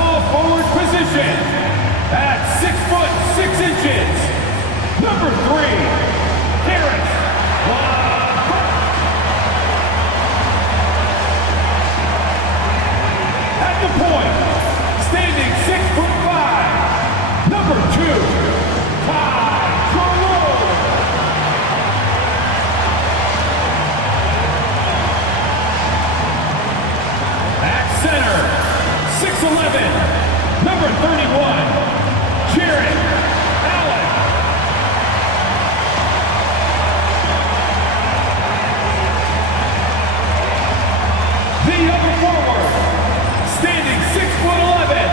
small forward position at 6 foot 6 inches. Number 3, Harris. At the point, standing 6 foot 5, number 2, center, 6'11", number 31, Jared Allen. The other forward, standing 6'11",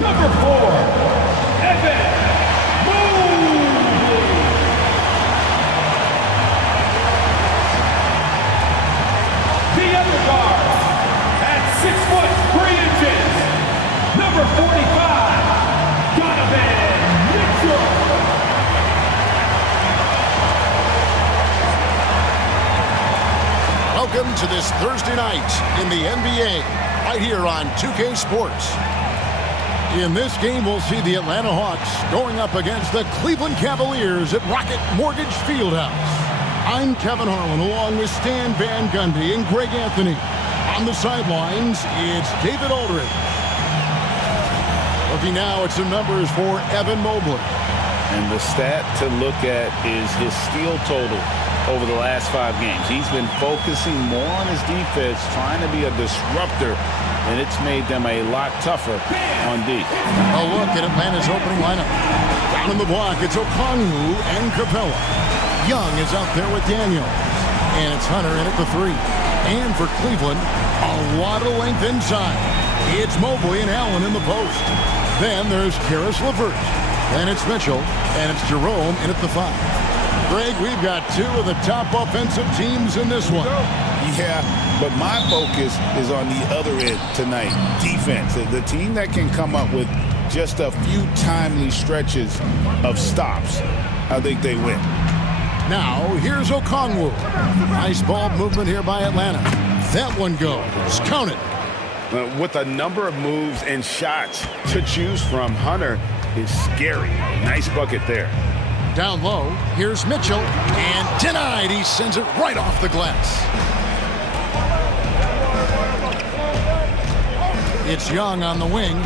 number 4, Evan Mobley. The other guard, 6 foot 3 inches, number 45, Donovan Mitchell. Welcome to this Thursday night in the NBA, right here on 2K Sports. In this game, we'll see the Atlanta Hawks going up against the Cleveland Cavaliers at Rocket Mortgage Fieldhouse. I'm Kevin Harlan, along with Stan Van Gundy and Greg Anthony. On the sidelines, it's David Aldridge. Looking now at some numbers for Evan Mobley. And the stat to look at is his steal total over the last 5 games. He's been focusing more on his defense, trying to be a disruptor, and it's made them a lot tougher on D. A look at Atlanta's opening lineup. Down in the block, it's Okongwu and Capella. Young is out there with Daniels. And it's Hunter in at the 3. And for Cleveland, a lot of length inside. It's Mobley and Allen in the post. Then there's Karis LeVert. Then it's Mitchell. And it's Jerome in at the 5. Greg, we've got 2 of the top offensive teams in this one. Yeah, but my focus is on the other end tonight. Defense. The team that can come up with just a few timely stretches of stops, I think they win. Now, here's Okongwu. Nice ball movement here by Atlanta. That one goes. Count it. With a number of moves and shots to choose from, Hunter is scary. Nice bucket there. Down low, here's Mitchell. And denied. He sends it right off the glass. It's Young on the wing.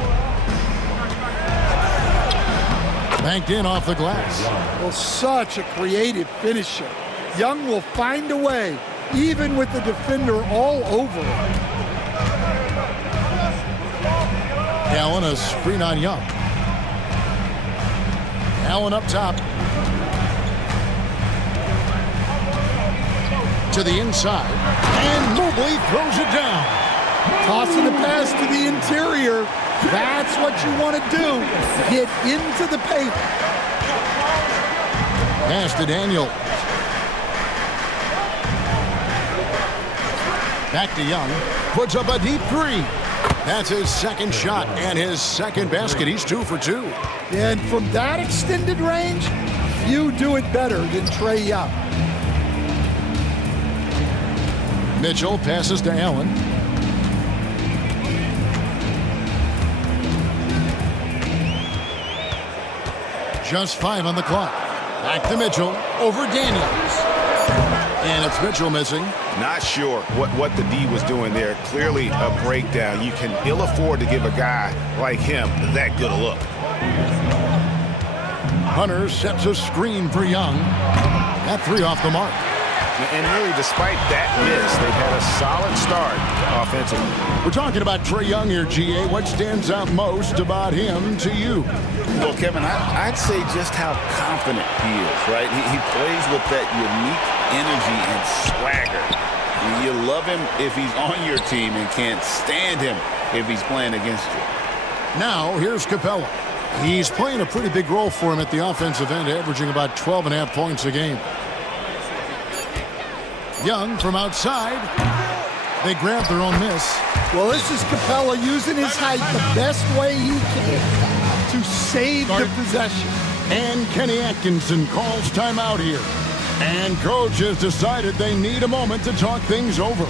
Banked in off the glass. Well, such a creative finisher. Young will find a way, even with the defender all over him. Allen, a screen on Young. Allen up top. To the inside. And Mobley throws it down. Tossing the pass to the interior. That's what you want to do. Get into the paint. Pass to Daniel. Back to Young. Puts up a deep 3. That's his second shot and his second basket. He's 2 for 2. And from that extended range, few do it better than Trae Young. Mitchell passes to Allen. Just 5 on the clock. Back to Mitchell. Over Daniels. And it's Mitchell missing. Not sure what the D was doing there. Clearly a breakdown. You can ill afford to give a guy like him that good a look. Hunter sets a screen for Young. That 3 off the mark. And really, despite that miss, they've had a solid start offensively. We're talking about Trae Young here, GA. What stands out most about him to you? Well, Kevin, I'd say just how confident he is, right? He plays with that unique energy and swagger. You love him if he's on your team and can't stand him if he's playing against you. Now, here's Capella. He's playing a pretty big role for him at the offensive end, averaging about 12.5 points a game. Young from outside. They grab their own miss. Well, this is Capella using his height the best way he can to save the possession. And Kenny Atkinson calls timeout here. And coach has decided they need a moment to talk things over.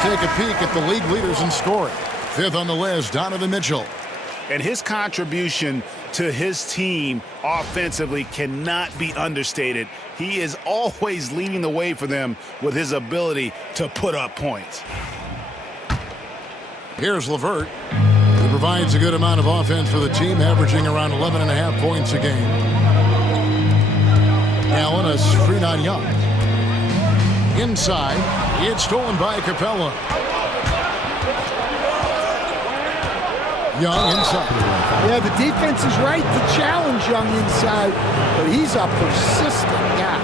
Let's take a peek at the league leaders in scoring. Fifth on the list, Donovan Mitchell. And his contribution to his team offensively cannot be understated. He is always leading the way for them with his ability to put up points. Here's LeVert. He provides a good amount of offense for the team, averaging around 11.5 points a game. Allen, a screen on Young. Inside, it's stolen by Capella. Young inside. Yeah, the defense is right to challenge Young inside, but he's a persistent guy.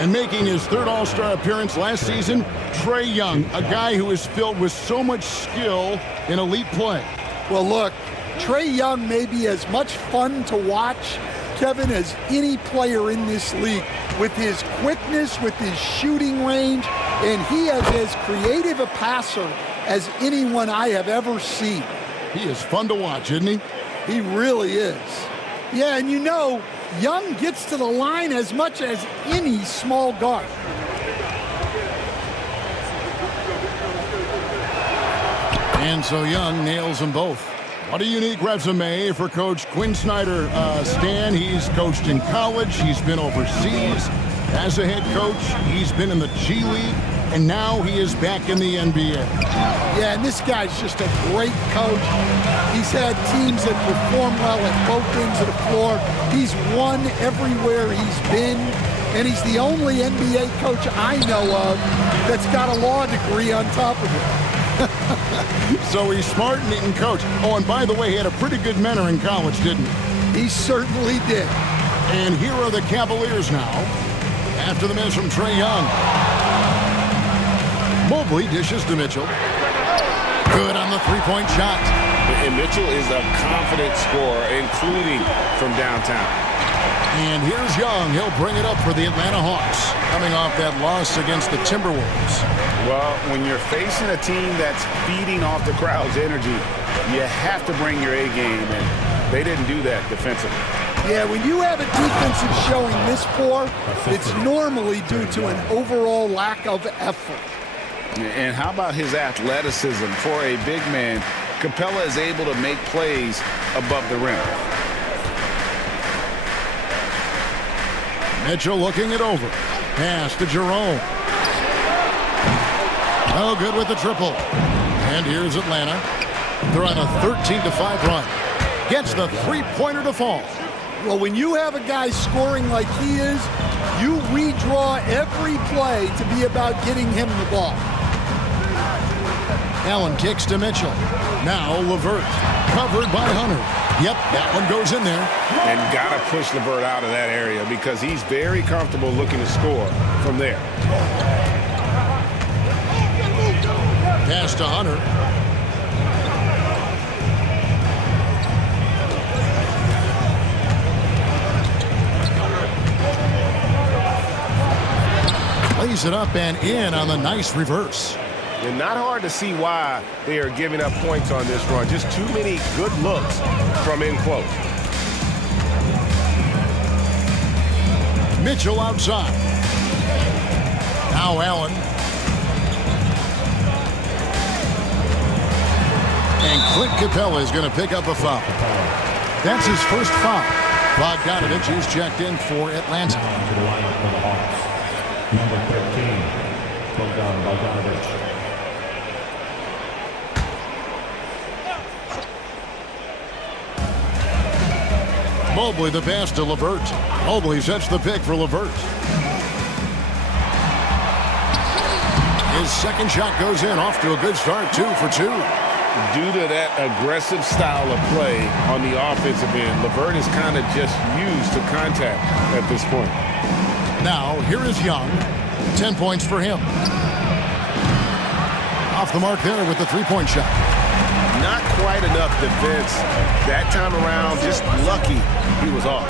And making his third All-Star appearance last season, Trae Young, a guy who is filled with so much skill in elite play. Well, look, Trae Young may be as much fun to watch, Kevin, as any player in this league. With his quickness, with his shooting range, and he is as creative a passer as anyone I have ever seen. He is fun to watch, isn't he? He really is. Yeah, and you know, Young gets to the line as much as any small guard. And so Young nails them both. What a unique resume for Coach Quinn Snyder. Stan, he's coached in college. He's been overseas as a head coach. He's been in the G League. And now he is back in the NBA. Yeah, and this guy's just a great coach. He's had teams that perform well at both ends of the floor. He's won everywhere he's been. And he's the only NBA coach I know of that's got a law degree on top of it. So he's smart and he can coach. Oh, and by the way, he had a pretty good mentor in college, didn't he? He certainly did. And here are the Cavaliers now, after the miss from Trae Young. Mobley dishes to Mitchell. Good on the three-point shot. And Mitchell is a confident scorer, including from downtown. And here's Young. He'll bring it up for the Atlanta Hawks, coming off that loss against the Timberwolves. Well, when you're facing a team that's feeding off the crowd's energy, you have to bring your A game, and they didn't do that defensively. Yeah, when you have a defensive showing this poor, it's normally due to an overall lack of effort. And how about his athleticism? For a big man, Capella is able to make plays above the rim. Mitchell looking it over. Pass to Jerome. Oh, good with the triple. And here's Atlanta. They're on a 13-5 run. Gets the three-pointer to fall. Well, when you have a guy scoring like he is, you redraw every play to be about getting him the ball. Allen kicks to Mitchell. Now LeVert. Covered by Hunter. Yep, that one goes in there. And got to push LeVert out of that area because he's very comfortable looking to score from there. Pass to Hunter. Lays it up and in on the nice reverse. And not hard to see why they are giving up points on this run. Just too many good looks from in close. Mitchell outside. Now Allen. And Clint Capella is going to pick up a foul. That's his first foul. Bogdanovich is checked in for Atlanta. To the lineup for the Hawks. Number 13, Bogdanovich. Mobley the pass to LeVert. Mobley sets the pick for LeVert. His second shot goes in, off to a good start, 2 for 2. Due to that aggressive style of play on the offensive end, LeVert is kind of just used to contact at this point. Now, here is Young. 10 points for him. Off the mark there with the three-point shot. Not quite enough defense that time around. Just lucky he was off.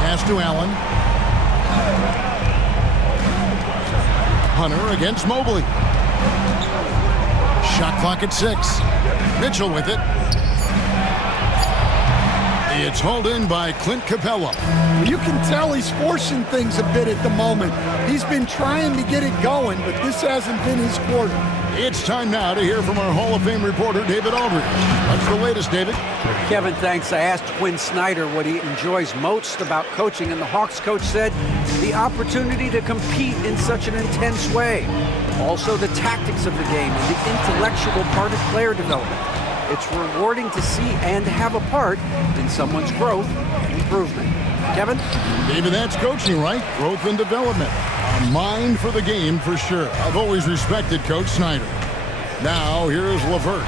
Pass to Allen. Hunter against Mobley. Shot clock at 6. Mitchell with it. It's hauled in by Clint Capella. You can tell he's forcing things a bit at the moment. He's been trying to get it going, but this hasn't been his quarter. It's time now to hear from our Hall of Fame reporter, David Aldridge. What's the latest, David? Kevin, thanks. I asked Quinn Snyder what he enjoys most about coaching, and the Hawks coach said the opportunity to compete in such an intense way. Also, the tactics of the game and the intellectual part of player development. It's rewarding to see and have a part in someone's growth and improvement. Kevin? David, that's coaching, right? Growth and development. A mind for the game for sure. I've always respected Coach Snyder. Now, here's LeVert.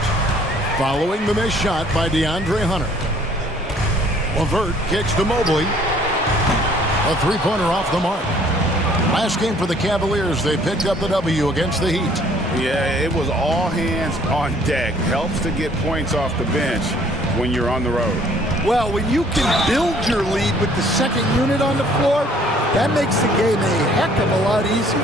Following the missed shot by DeAndre Hunter. LeVert kicks to Mobley. A three-pointer off the mark. Last game for the Cavaliers, they picked up the W against the Heat. Yeah, it was all hands on deck. Helps to get points off the bench when you're on the road. Well, when you can build your lead with the second unit on the floor, that makes the game a heck of a lot easier.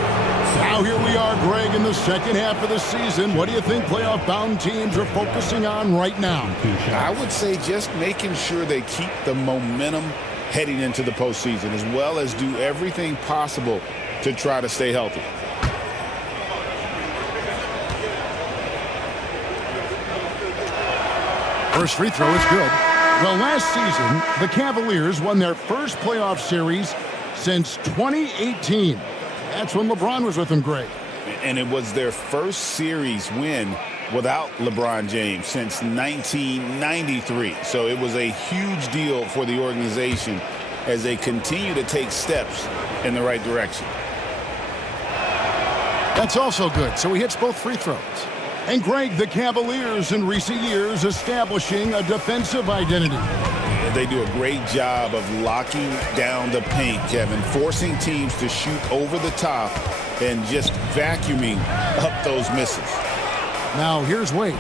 Now here we are, Greg, in the second half of the season. What do you think playoff-bound teams are focusing on right now? I would say just making sure they keep the momentum heading into the postseason, as well as do everything possible to try to stay healthy. First free throw is good. Well, last season, the Cavaliers won their first playoff series since 2018. That's when LeBron was with them, Greg. And it was their first series win without LeBron James since 1993. So it was a huge deal for the organization as they continue to take steps in the right direction. That's also good. So he hits both free throws. And Greg, the Cavaliers in recent years establishing a defensive identity. They do a great job of locking down the paint, Kevin, forcing teams to shoot over the top and just vacuuming up those misses. Now here's Wade.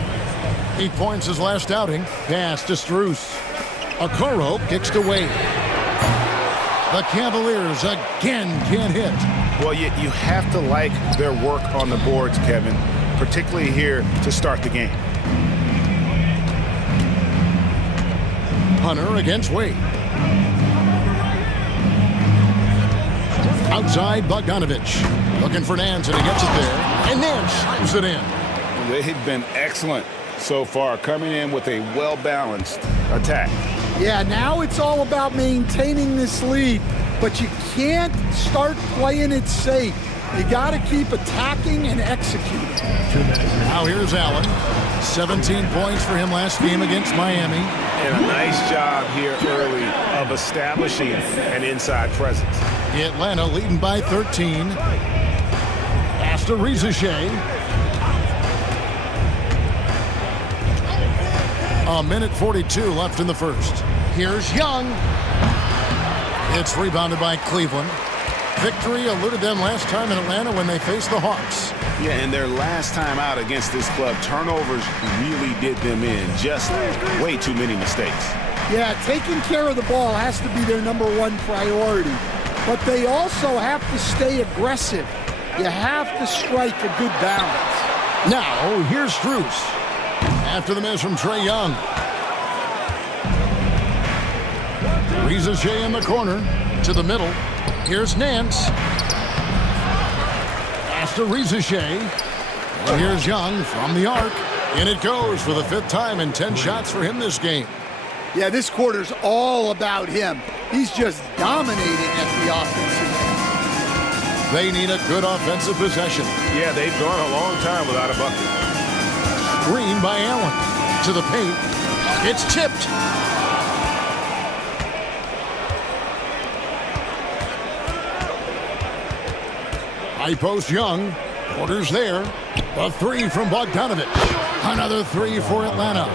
8 points his last outing. Pass to Strus. Okoro kicks to Wade. The Cavaliers again can't hit. Well, you have to like their work on the boards, Kevin, particularly here to start the game. Hunter against Wade. Outside, Bogdanovich. Looking for Nance, and he gets it there. And Nance slams it in. They've been excellent so far, coming in with a well-balanced attack. Yeah, now it's all about maintaining this lead, but you can't start playing it safe. You got to keep attacking and executing. Now here's Allen. 17 points for him last game against Miami. And a nice job here early of establishing an inside presence. Atlanta leading by 13. Pass to Rizachet. A minute 42 left in the first. Here's Young. It's rebounded by Cleveland. Victory eluded them last time in Atlanta when they faced the Hawks. Yeah, and their last time out against this club, turnovers really did them in. Just way too many mistakes. Yeah, taking care of the ball has to be their #1 priority. But they also have to stay aggressive. You have to strike a good balance. Now, here's Strus. After the miss from Trae Young. Rizachet in the corner. To the middle. Here's Nance. Pass to Rizachet. And here's Young from the arc. And it goes for the 5th time and 10 shots for him this game. Yeah, this quarter's all about him. He's just dominating at the offensive end. They need a good offensive possession. Yeah, they've gone a long time without a bucket. Screen by Allen. To the paint. It's tipped. High post Young. Porter's there. A 3 from Bogdanovich. Another 3 for Atlanta.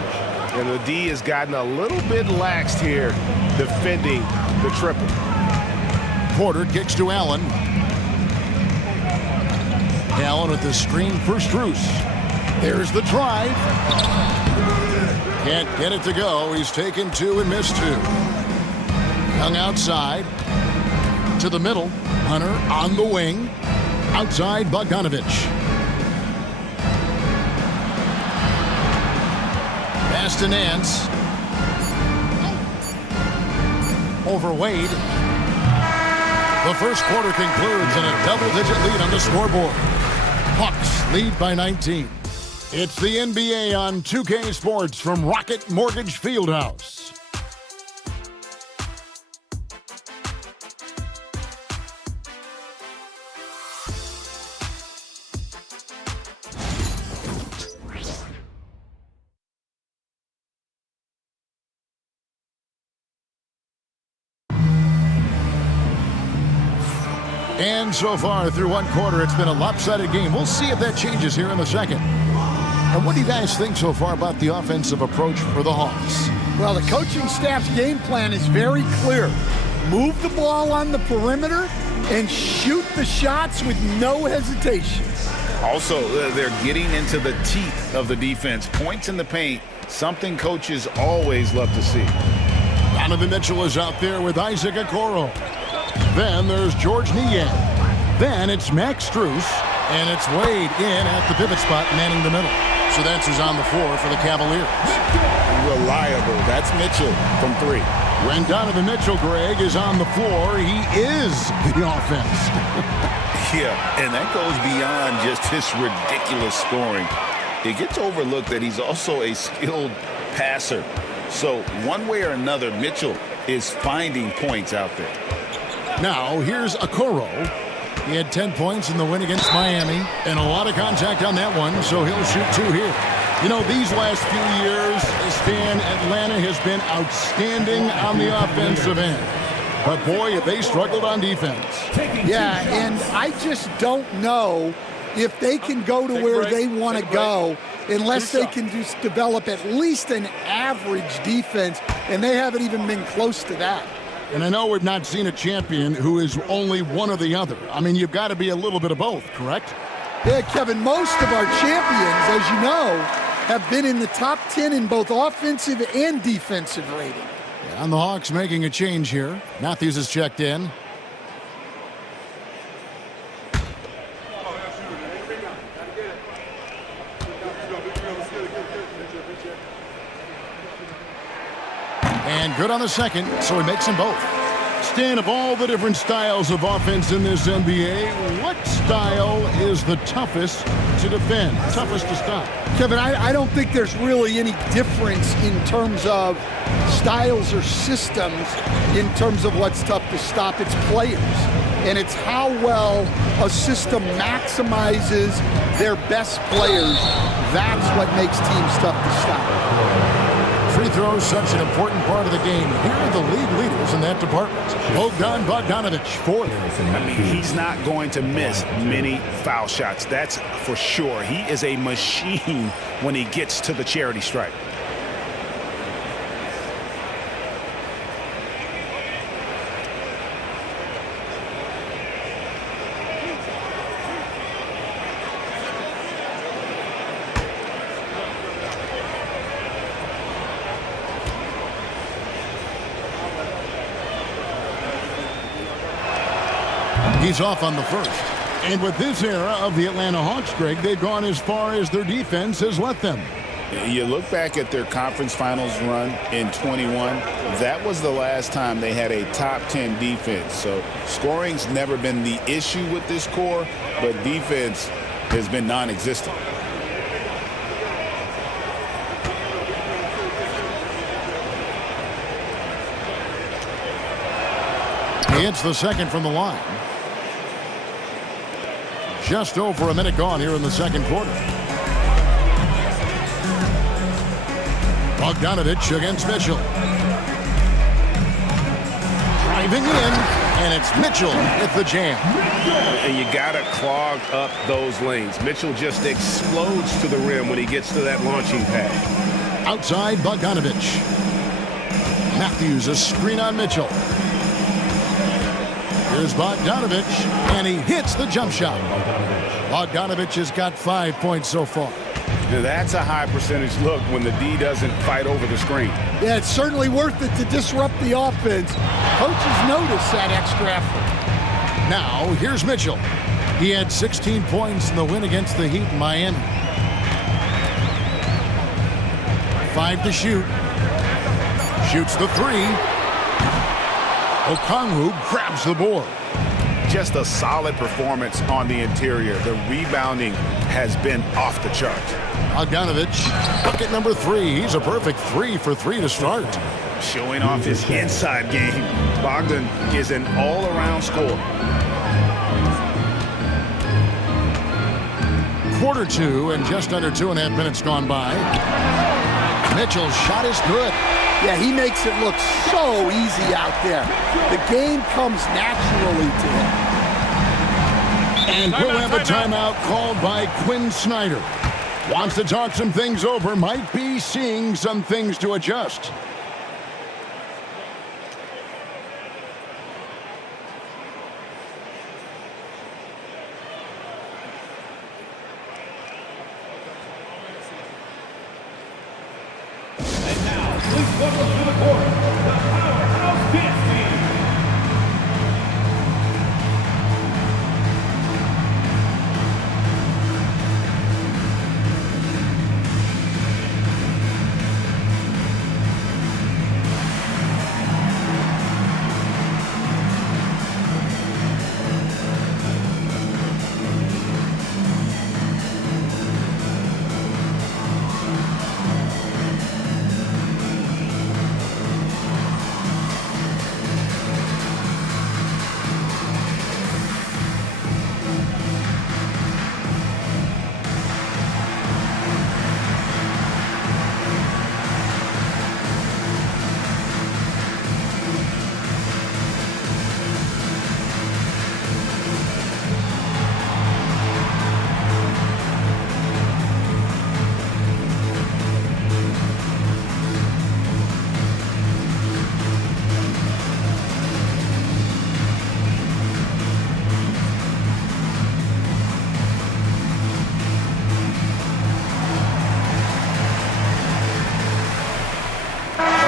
And the D has gotten a little bit laxed here defending the triple. Porter kicks to Allen. Allen with the screen for Strus. There's the drive. Can't get it to go. He's taken 2 and missed 2. Young outside. To the middle. Hunter on the wing. Outside Bogdanovich. Pass to Nance. over Wade. The first quarter concludes in a double-digit lead on the scoreboard. Hawks lead by 19. It's the NBA on 2K Sports from Rocket Mortgage Fieldhouse. And so far through one quarter, it's been a lopsided game. We'll see if that changes here in the second. And what do you guys think so far about the offensive approach for the Hawks? Well, the coaching staff's game plan is very clear. Move the ball on the perimeter and shoot the shots with no hesitation. Also, they're getting into the teeth of the defense. Points in the paint, something coaches always love to see. Donovan Mitchell is out there with Isaac Okoro. Then there's George Niang. Then it's Max Strus. And it's Wade in at the pivot spot, manning the middle. So that's who's on the floor for the Cavaliers. Reliable. That's Mitchell from 3. When Donovan Mitchell, Greg, is on the floor, he is the offense. Yeah, and that goes beyond just his ridiculous scoring. It gets overlooked that he's also a skilled passer. So one way or another, Mitchell is finding points out there. Now, here's Okoro. He had 10 points in the win against Miami, and a lot of contact on that one, so he'll shoot 2 here. You know, these last few years, Stan, Atlanta has been outstanding on the offensive end. But, boy, have they struggled on defense. Yeah, and I just don't know if they can go to where they want to go unless they can just develop at least an average defense, and they haven't even been close to that. And I know we've not seen a champion who is only one or the other. I mean, you've got to be a little bit of both, correct? Yeah, Kevin, most of our champions, as you know, have been in the top 10 in both offensive and defensive rating. And the Hawks making a change here. Matthews is checked in. And good on the second, so he makes them both. Stan, of all the different styles of offense in this NBA, what style is the toughest to defend, toughest to stop? Kevin, I don't think there's really any difference in terms of styles or systems in terms of what's tough to stop. It's players, and it's how well a system maximizes their best players. That's what makes teams tough to stop. Free throws, such an important part of the game. Here are the league leaders in that department. Bogdanovich, 4th. I mean, he's not going to miss many foul shots. That's for sure. He is a machine when he gets to the charity stripe. He's off on the first. And with this era of the Atlanta Hawks, Greg, they've gone as far as their defense has let them. You look back at their conference finals run in 21, that was the last time they had a top 10 defense. So scoring's never been the issue with this core, but defense has been non-existent. He hits the second from the line. Just over a minute gone here in the second quarter. Bogdanovich against Mitchell. Driving in, and it's Mitchell with the jam. And you got to clog up those lanes. Mitchell just explodes to the rim when he gets to that launching pad. Outside, Bogdanovich. Matthews, a screen on Mitchell. Here's Bogdanovich, and he hits the jump shot. Bogdanovich has got 5 points so far. Now that's a high percentage look when the D doesn't fight over the screen. Yeah, it's certainly worth it to disrupt the offense. Coaches notice that extra effort. Now, here's Mitchell. He had 16 points in the win against the Heat in Miami. 5 to shoot. Shoots the 3. Okongwu grabs the board. Just a solid performance on the interior. The rebounding has been off the charts. Bogdanovich, bucket number 3. He's a perfect 3 for 3 to start. Showing off his inside game. Bogdan is an all-around scorer. Quarter 2 and just under 2.5 minutes gone by. Mitchell's shot is good. Yeah, he makes it look so easy out there. The game comes naturally to him. And we'll have a timeout called by Quinn Snyder. Wants to talk some things over, might be seeing some things to adjust. And now, please welcome to the court, the Powerhouse Dance Team.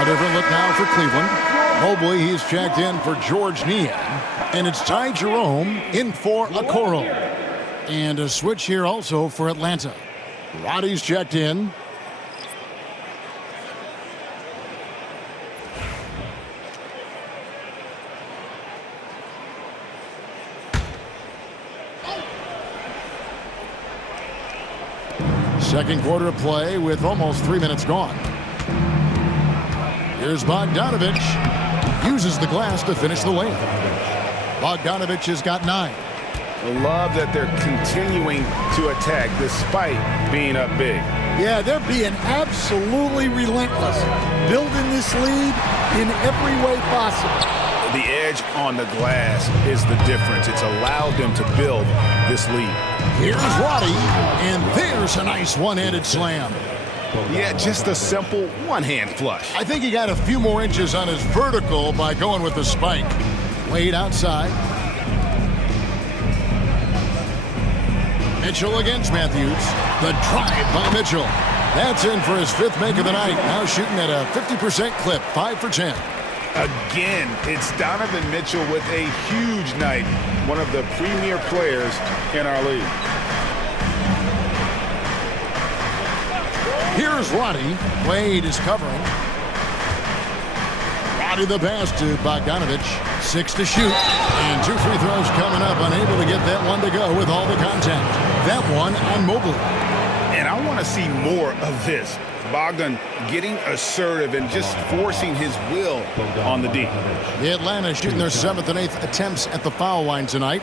Different look now for Cleveland. Mobley, he's checked in for George Niang. And it's Ty Jerome in for Okoro. And a switch here also for Atlanta. Roddy's checked in. Second quarter of play with almost 3 minutes gone. Here's Bogdanovich. Uses the glass to finish the layup. Bogdanovich has got 9. I love that they're continuing to attack despite being up big. Yeah, they're being absolutely relentless, building this lead in every way possible. The edge on the glass is the difference. It's allowed them to build this lead. Here's Roddy, and there's a nice one-handed slam. Yeah, just a simple one-hand flush. I think he got a few more inches on his vertical by going with the spike. Wade outside. Mitchell against Matthews. The drive by Mitchell. That's in for his 5th make of the night. Now shooting at a 50% clip, 5 for 10. Again, it's Donovan Mitchell with a huge night. One of the premier players in our league. Here's Roddy. Wade is covering. Roddy the pass to Bogdanovich. 6 to shoot. And 2 free throws coming up. Unable to get that one to go with all the contact. That one on Mobley. And I want to see more of this. Bogdan getting assertive and just forcing his will on the D. The Atlanta shooting their 7th and 8th attempts at the foul line tonight.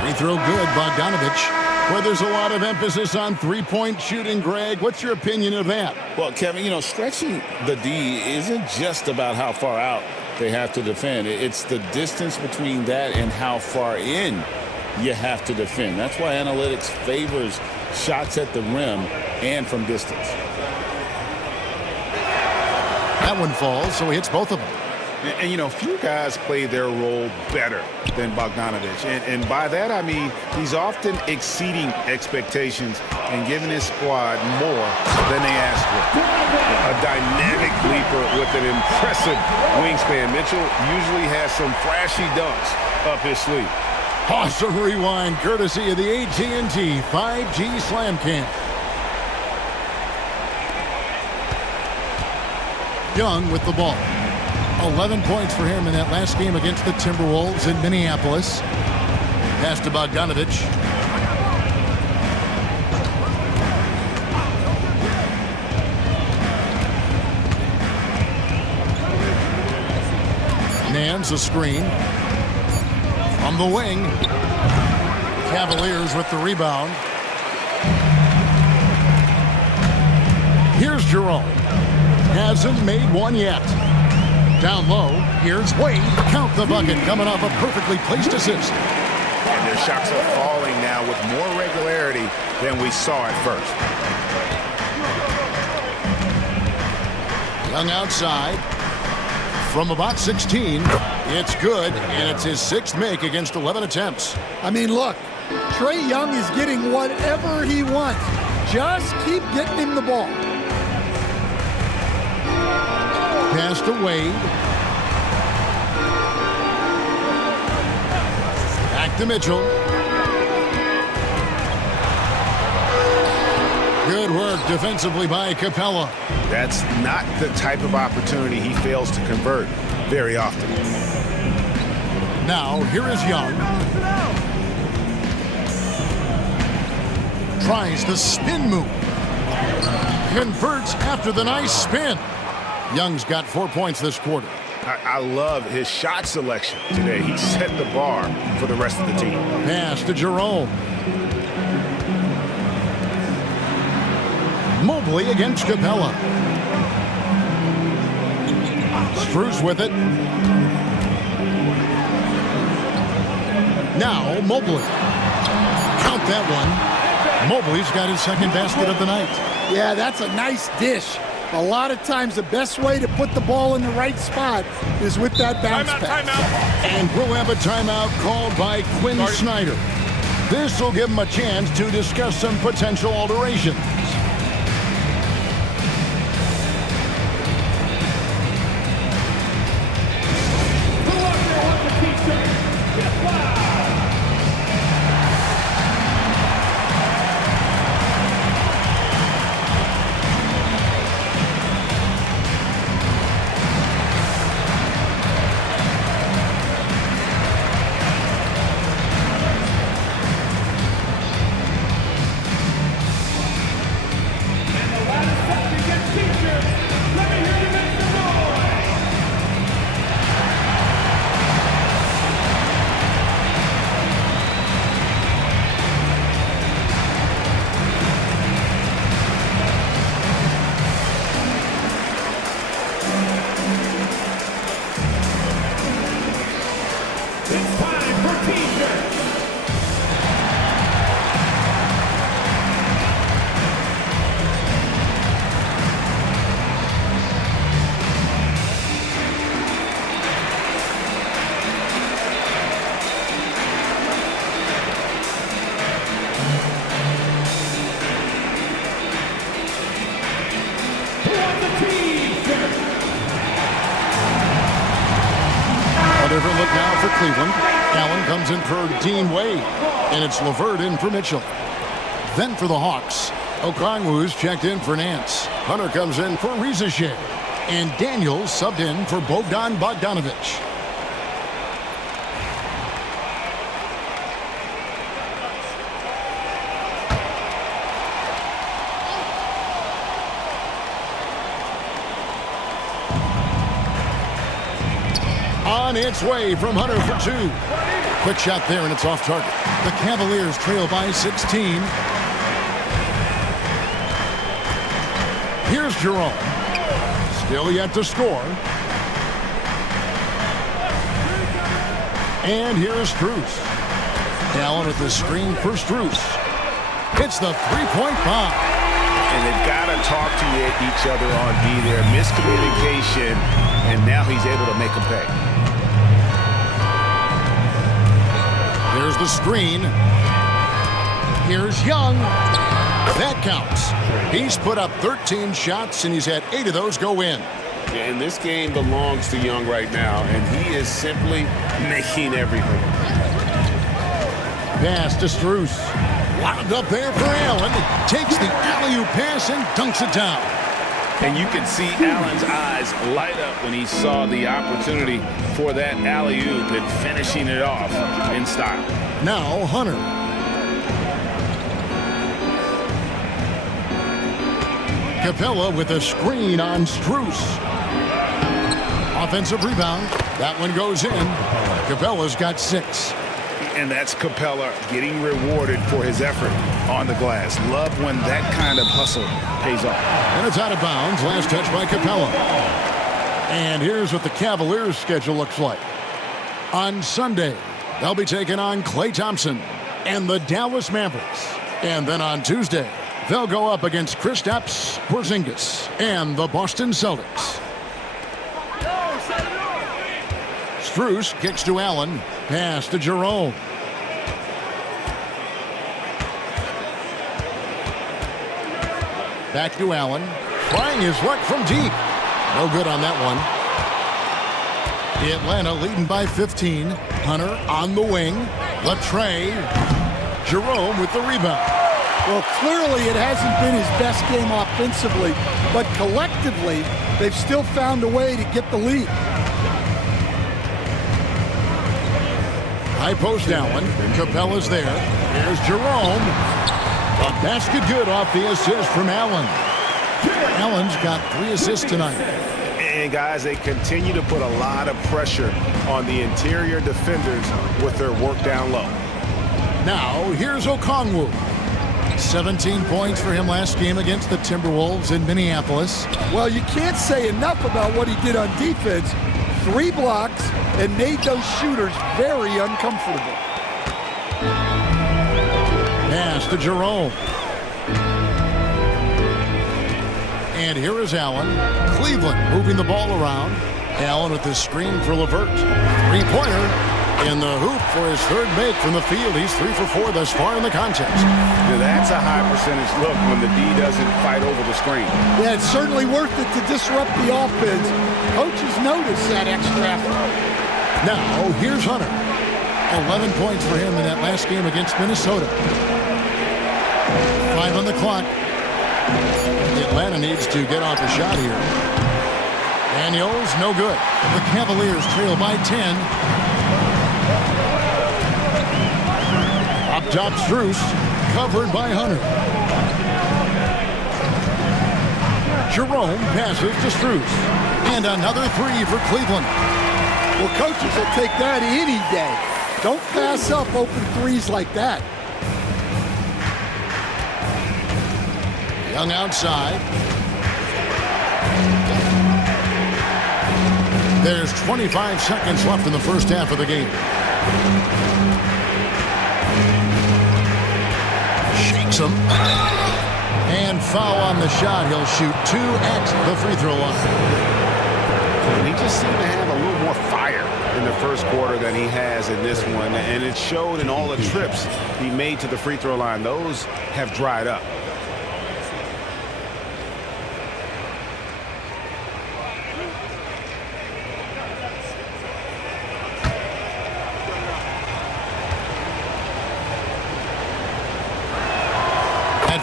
Free throw good, Bogdanovich. Where there's a lot of emphasis on three-point shooting, Greg. What's your opinion of that? Well, Kevin, you know, stretching the D isn't just about how far out they have to defend. It's the distance between that and how far in you have to defend. That's why analytics favors shots at the rim and from distance. That one falls, so he hits both of them. And you know, few guys play their role better than Bogdanovich. And by that, I mean he's often exceeding expectations and giving his squad more than they asked for. A dynamic leaper with an impressive wingspan. Mitchell usually has some flashy dunks up his sleeve. Awesome rewind courtesy of the AT&T 5G Slam Cam. Young with the ball. 11 points for him in that last game against the Timberwolves in Minneapolis. Pass to Bogdanovich. Nance a screen. From the wing. Cavaliers with the rebound. Here's Jerome. Hasn't made one yet. Down low, here's Wade. Count the bucket, coming off a perfectly placed assist. And their shots are falling now with more regularity than we saw at first. Young outside. From about 16, it's good, and it's his 6th make against 11 attempts. I mean, look, Trae Young is getting whatever he wants. Just keep getting him the ball. Pass to Wade. Back to Mitchell. Good work defensively by Capella. That's not the type of opportunity he fails to convert very often. Now, here is Young. Tries the spin move. Converts after the nice spin. Young's got 4 points this quarter. I love his shot selection today. He set the bar for the rest of the team. Pass to Jerome. Mobley against Capella. Strus with it. Now Mobley. Count that one. Mobley's got his 2nd basket of the night. Yeah, that's a nice dish. A lot of times the best way to put the ball in the right spot is with that bounce pass. And we'll have a timeout called by Quinn Snyder. This will give him a chance to discuss some potential alterations. Different look now for Cleveland. Allen comes in for Dean Wade, and it's LeVert in for Mitchell. Then for the Hawks, Okongwu's checked in for Nance. Hunter comes in for Rizachet, and Daniels subbed in for Bogdanovich. On its way from Hunter for 2. Quick shot there, and it's off target. The Cavaliers trail by 16. Here's Jerome. Still yet to score. And here is Strus. Allen with the screen for Strus. It's the 3-point bomb. And they've got to talk to each other on D there. Miscommunication, and now he's able to make them pay. Here's the screen. Here's Young. That counts. He's put up 13 shots, and he's had 8 of those go in. And this game belongs to Young right now, and he is simply making everything. Pass to Strus. Wound up there for Allen. Takes the alley-oop pass and dunks it down. And you can see Allen's eyes light up when he saw the opportunity for that alley-oop and finishing it off in style. Now Hunter. Capella with a screen on Strus. Offensive rebound. That one goes in. Capella's got 6. And that's Capella getting rewarded for his effort on the glass. Love when that kind of hustle pays off. And it's out of bounds. Last touch by Capella. And here's what the Cavaliers' schedule looks like. On Sunday, they'll be taking on Klay Thompson and the Dallas Mavericks. And then on Tuesday, they'll go up against Kristaps Porzingis and the Boston Celtics. Strus kicks to Allen. Pass to Jerome. Back to Allen. Trying his luck from deep. No good on that one. Atlanta leading by 15. Hunter on the wing. Latrey. Jerome with the rebound. Well, clearly it hasn't been his best game offensively, but collectively, they've still found a way to get the lead. High post Allen. Capella's there. There's Jerome. A basket good off the assist from Allen. Allen's got 3 assists tonight. And guys, they continue to put a lot of pressure on the interior defenders with their work down low. Now, here's Okongwu. 17 points for him last game against the Timberwolves in Minneapolis. Well, you can't say enough about what he did on defense. 3 blocks and made those shooters very uncomfortable. Pass to Jerome. And here is Allen. Cleveland moving the ball around. Allen with the screen for LeVert. 3-pointer in the hoop for his 3rd make from the field. He's 3 for 4 thus far in the contest. Now that's a high percentage look when the D doesn't fight over the screen. Yeah, it's certainly worth it to disrupt the offense. Coaches notice that extra effort. Now, here's Hunter. 11 points for him in that last game against Minnesota. 5 on the clock. Atlanta needs to get off a shot here. Daniels, no good. The Cavaliers trail by 10. Up top, Strus, covered by Hunter. Jerome passes to Strus. And another 3 for Cleveland. Well, coaches will take that any day. Don't pass up open 3s like that. Young outside. There's 25 seconds left in the first half of the game. Shakes him. And foul on the shot. He'll shoot 2 at the free throw line. He just seemed to have a little more fire in the first quarter than he has in this one. And it showed in all the trips he made to the free throw line. Those have dried up.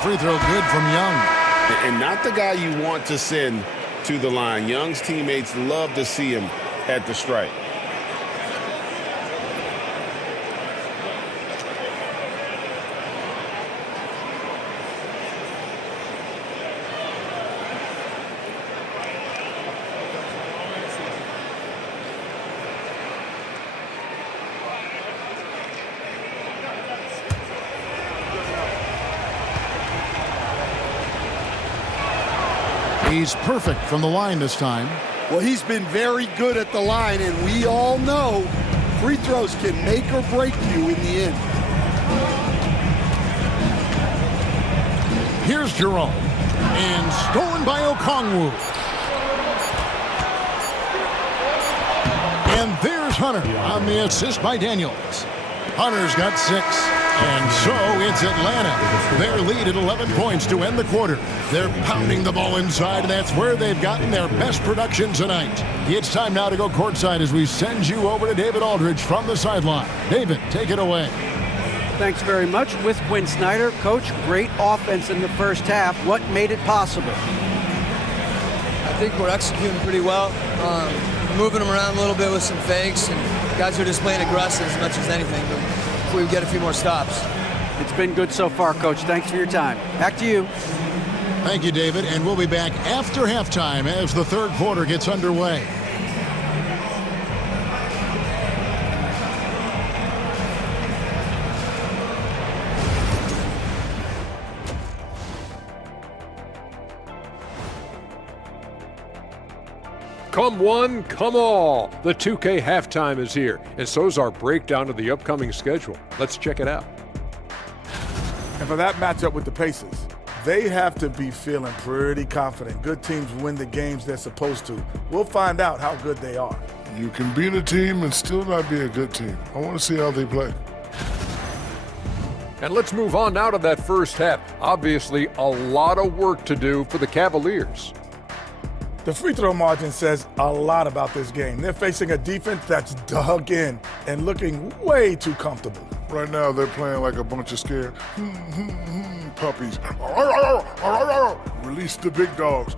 Free throw good from Young. And not the guy you want to send to the line. Young's teammates love to see him at the stripe. He's perfect from the line this time. Well, he's been very good at the line, and we all know free throws can make or break you in the end. Here's Jerome. And stolen by Okongwu. And there's Hunter on the assist by Daniels. Hunter's got 6. And so it's Atlanta. Their lead at 11 points to end the quarter. They're pounding the ball inside, and that's where they've gotten their best production tonight. It's time now to go courtside as we send you over to David Aldridge from the sideline. David, take it away. Thanks very much. With Quinn Snyder, Coach, great offense in the first half. What made it possible? I think we're executing pretty well. Moving them around a little bit with some fakes, and guys are just playing aggressive as much as anything. But if we get a few more stops. It's been good so far, Coach. Thanks for your time. Back to you. Thank you, David. And we'll be back after halftime as the third quarter gets underway. Come one, come all. The 2K halftime is here, and so's our breakdown of the upcoming schedule. Let's check it out. And for that matchup with the Pacers, they have to be feeling pretty confident. Good teams win the games they're supposed to. We'll find out how good they are. You can beat a team and still not be a good team. I want to see how they play. And let's move on now to that first half. Obviously, a lot of work to do for the Cavaliers. The free throw margin says a lot about this game. They're facing a defense that's dug in and looking way too comfortable. Right now, they're playing like a bunch of scared puppies. Release the big dogs.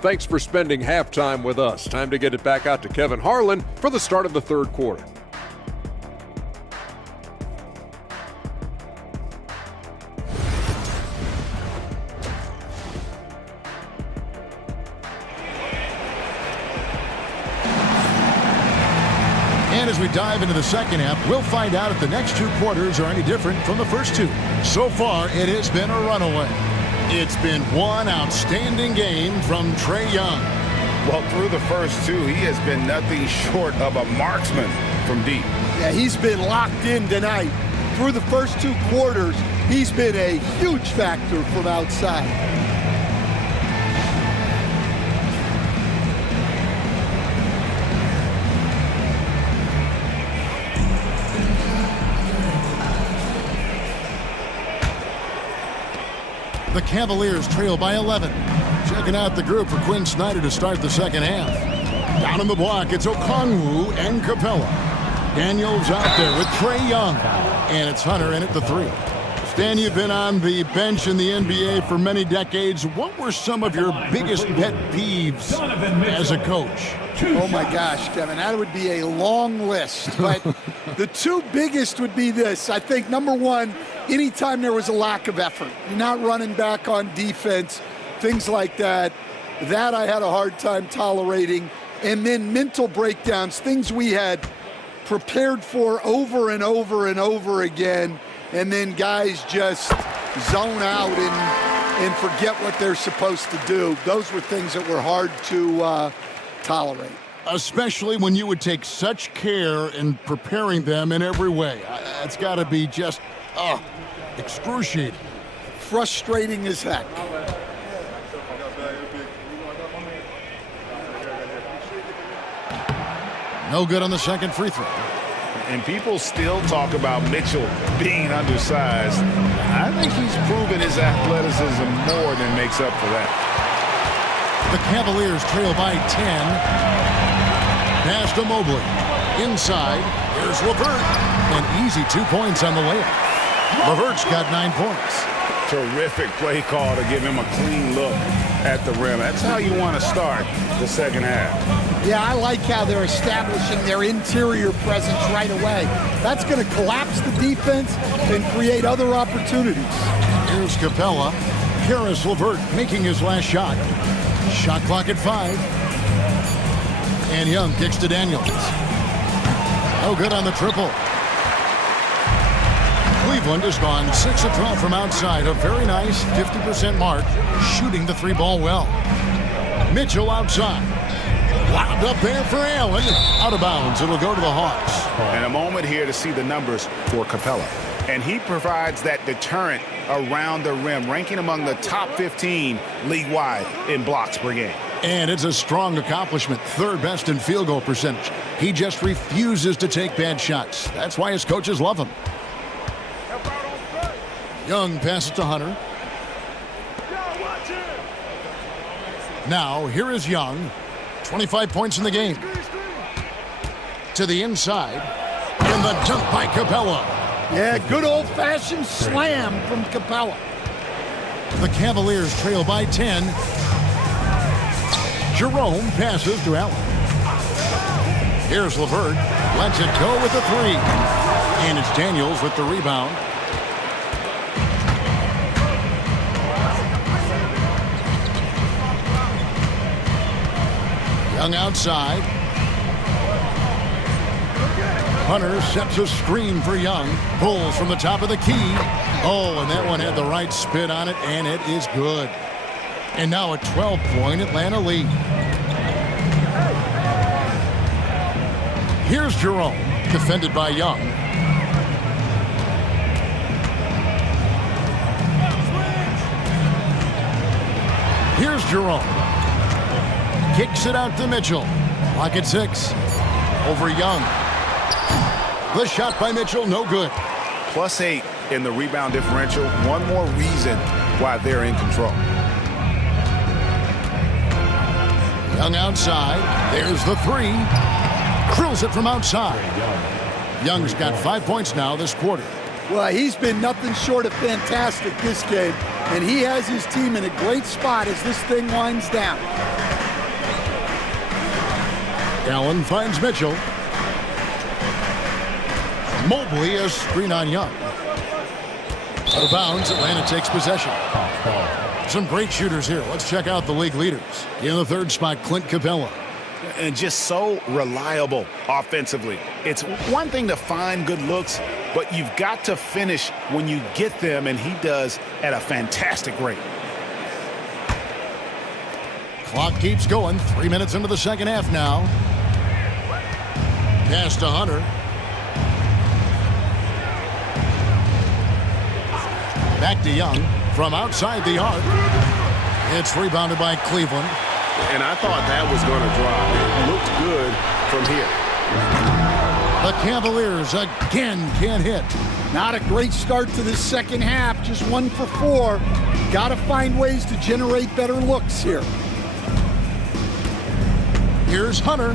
Thanks for spending halftime with us. Time to get it back out to Kevin Harlan for the start of the third quarter. And as we dive into the second half, we'll find out if the next 2 quarters are any different from the first 2. So far, it has been a runaway. It's been one outstanding game from Trae Young. Well, through the first 2, he has been nothing short of a marksman from deep. Yeah, he's been locked in tonight. Through the first 2 quarters, he's been a huge factor from outside. The Cavaliers trail by 11. Checking out the group for Quinn Snyder to start the second half. Down in the block, it's Okongwu and Capella. Daniels out there with Trae Young. And it's Hunter in at the 3. Stan, you've been on the bench in the NBA for many decades. What were some of your biggest pet peeves as a coach? Oh my gosh, Kevin, that would be a long list. But the 2 biggest would be this. I think number 1, anytime there was a lack of effort, you're not running back on defense, things like that, that I had a hard time tolerating. And then mental breakdowns, things we had prepared for over and over and over again, and then guys just zone out and forget what they're supposed to do. Those were things that were hard to tolerate. Especially when you would take such care in preparing them in every way. It's got to be just excruciating. Frustrating as heck. No good on the second free throw. And people still talk about Mitchell being undersized. I think he's proven his athleticism more than makes up for that. The Cavaliers trail by 10. Pass to Mobley. Inside, here's LeVert. An easy 2 points on the layup. LeVert's got 9 points. Terrific play call to give him a clean look at the rim. That's how you want to start the second half. Yeah, I like how they're establishing their interior presence right away. That's going to collapse the defense and create other opportunities. Here's Capella. Karis LeVert making his last shot. Shot clock at 5. And Young kicks to Daniels. No good on the triple. Cleveland has gone 6 of 12 from outside. A very nice 50% mark, shooting the 3-ball well. Mitchell outside. Wound up there for Allen. Out of bounds. It'll go to the Hawks. And a moment here to see the numbers for Capella. And he provides that deterrent around the rim, ranking among the top 15 league-wide in blocks per game. And it's a strong accomplishment. Third best in field goal percentage. He just refuses to take bad shots. That's why his coaches love him. Young passes to Hunter. Now, here is Young. 25 points in the game. To the inside. And the dunk by Capella. Yeah, good old-fashioned slam from Capella. The Cavaliers trail by 10. Jerome passes to Allen. Here's LeVert. Lets it go with the three. And it's Daniels with the rebound. Young outside. Hunter sets a screen for Young. Pulls from the top of the key. Oh, and that one had the right spin on it, and it is good. And now a 12-point Atlanta lead. Here's Jerome, defended by Young. Here's Jerome. Kicks it out to Mitchell. Clock at 6. Over Young. The shot by Mitchell, no good. +8 in the rebound differential. One more reason why they're in control. Young outside. There's the three. Drills it from outside. Young's got 5 points now this quarter. Well, he's been nothing short of fantastic this game, and he has his team in a great spot as this thing winds down. Allen finds Mitchell. Mobley a screen on Young. Out of bounds, Atlanta takes possession. Some great shooters here. Let's check out the league leaders. In the third spot, Clint Capella. And just so reliable offensively. It's one thing to find good looks, but you've got to finish when you get them, and he does at a fantastic rate. Clock keeps going. 3 minutes into the second half now. Pass to Hunter. Back to Young from outside the arc. It's rebounded by Cleveland. And I thought that was going to drop. It looked good from here. The Cavaliers again can't hit. Not a great start to this second half. Just 1 for 4. Got to find ways to generate better looks here. Here's Hunter.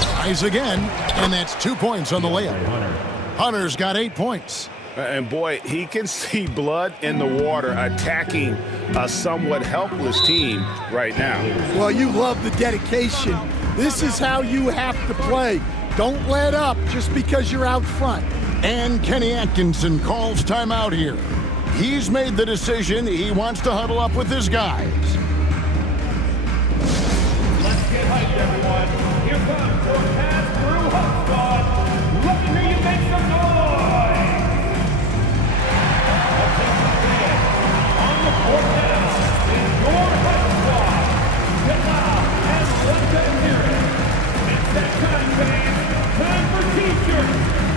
Tries again, and that's 2 points on the layup. Hunter's got 8 points. And boy, he can see blood in the water attacking a somewhat helpless team right now. Well, you love the dedication. This is how you have to play. Don't let up just because you're out front. And Kenny Atkinson calls timeout here. He's made the decision. He wants to huddle up with his guys. Let's get hyped, everyone. Here comes your pass-through hot squad. Let me hear you make some noise. On the court now is your hot squad. Get loud and let them hear it. It's that time, fans. Time for t-shirts.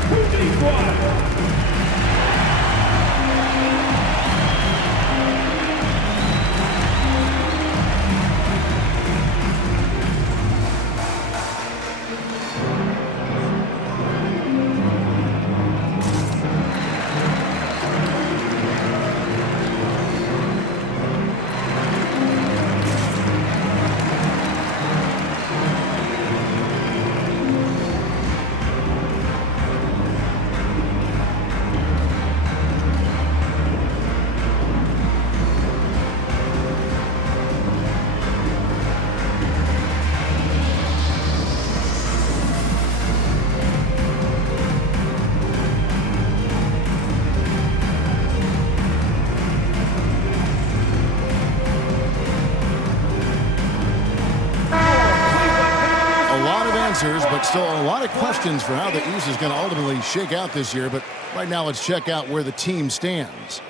Who needs one? But still a lot of questions for how the East is going to ultimately shake out this year. But right now, let's check out where the team stands.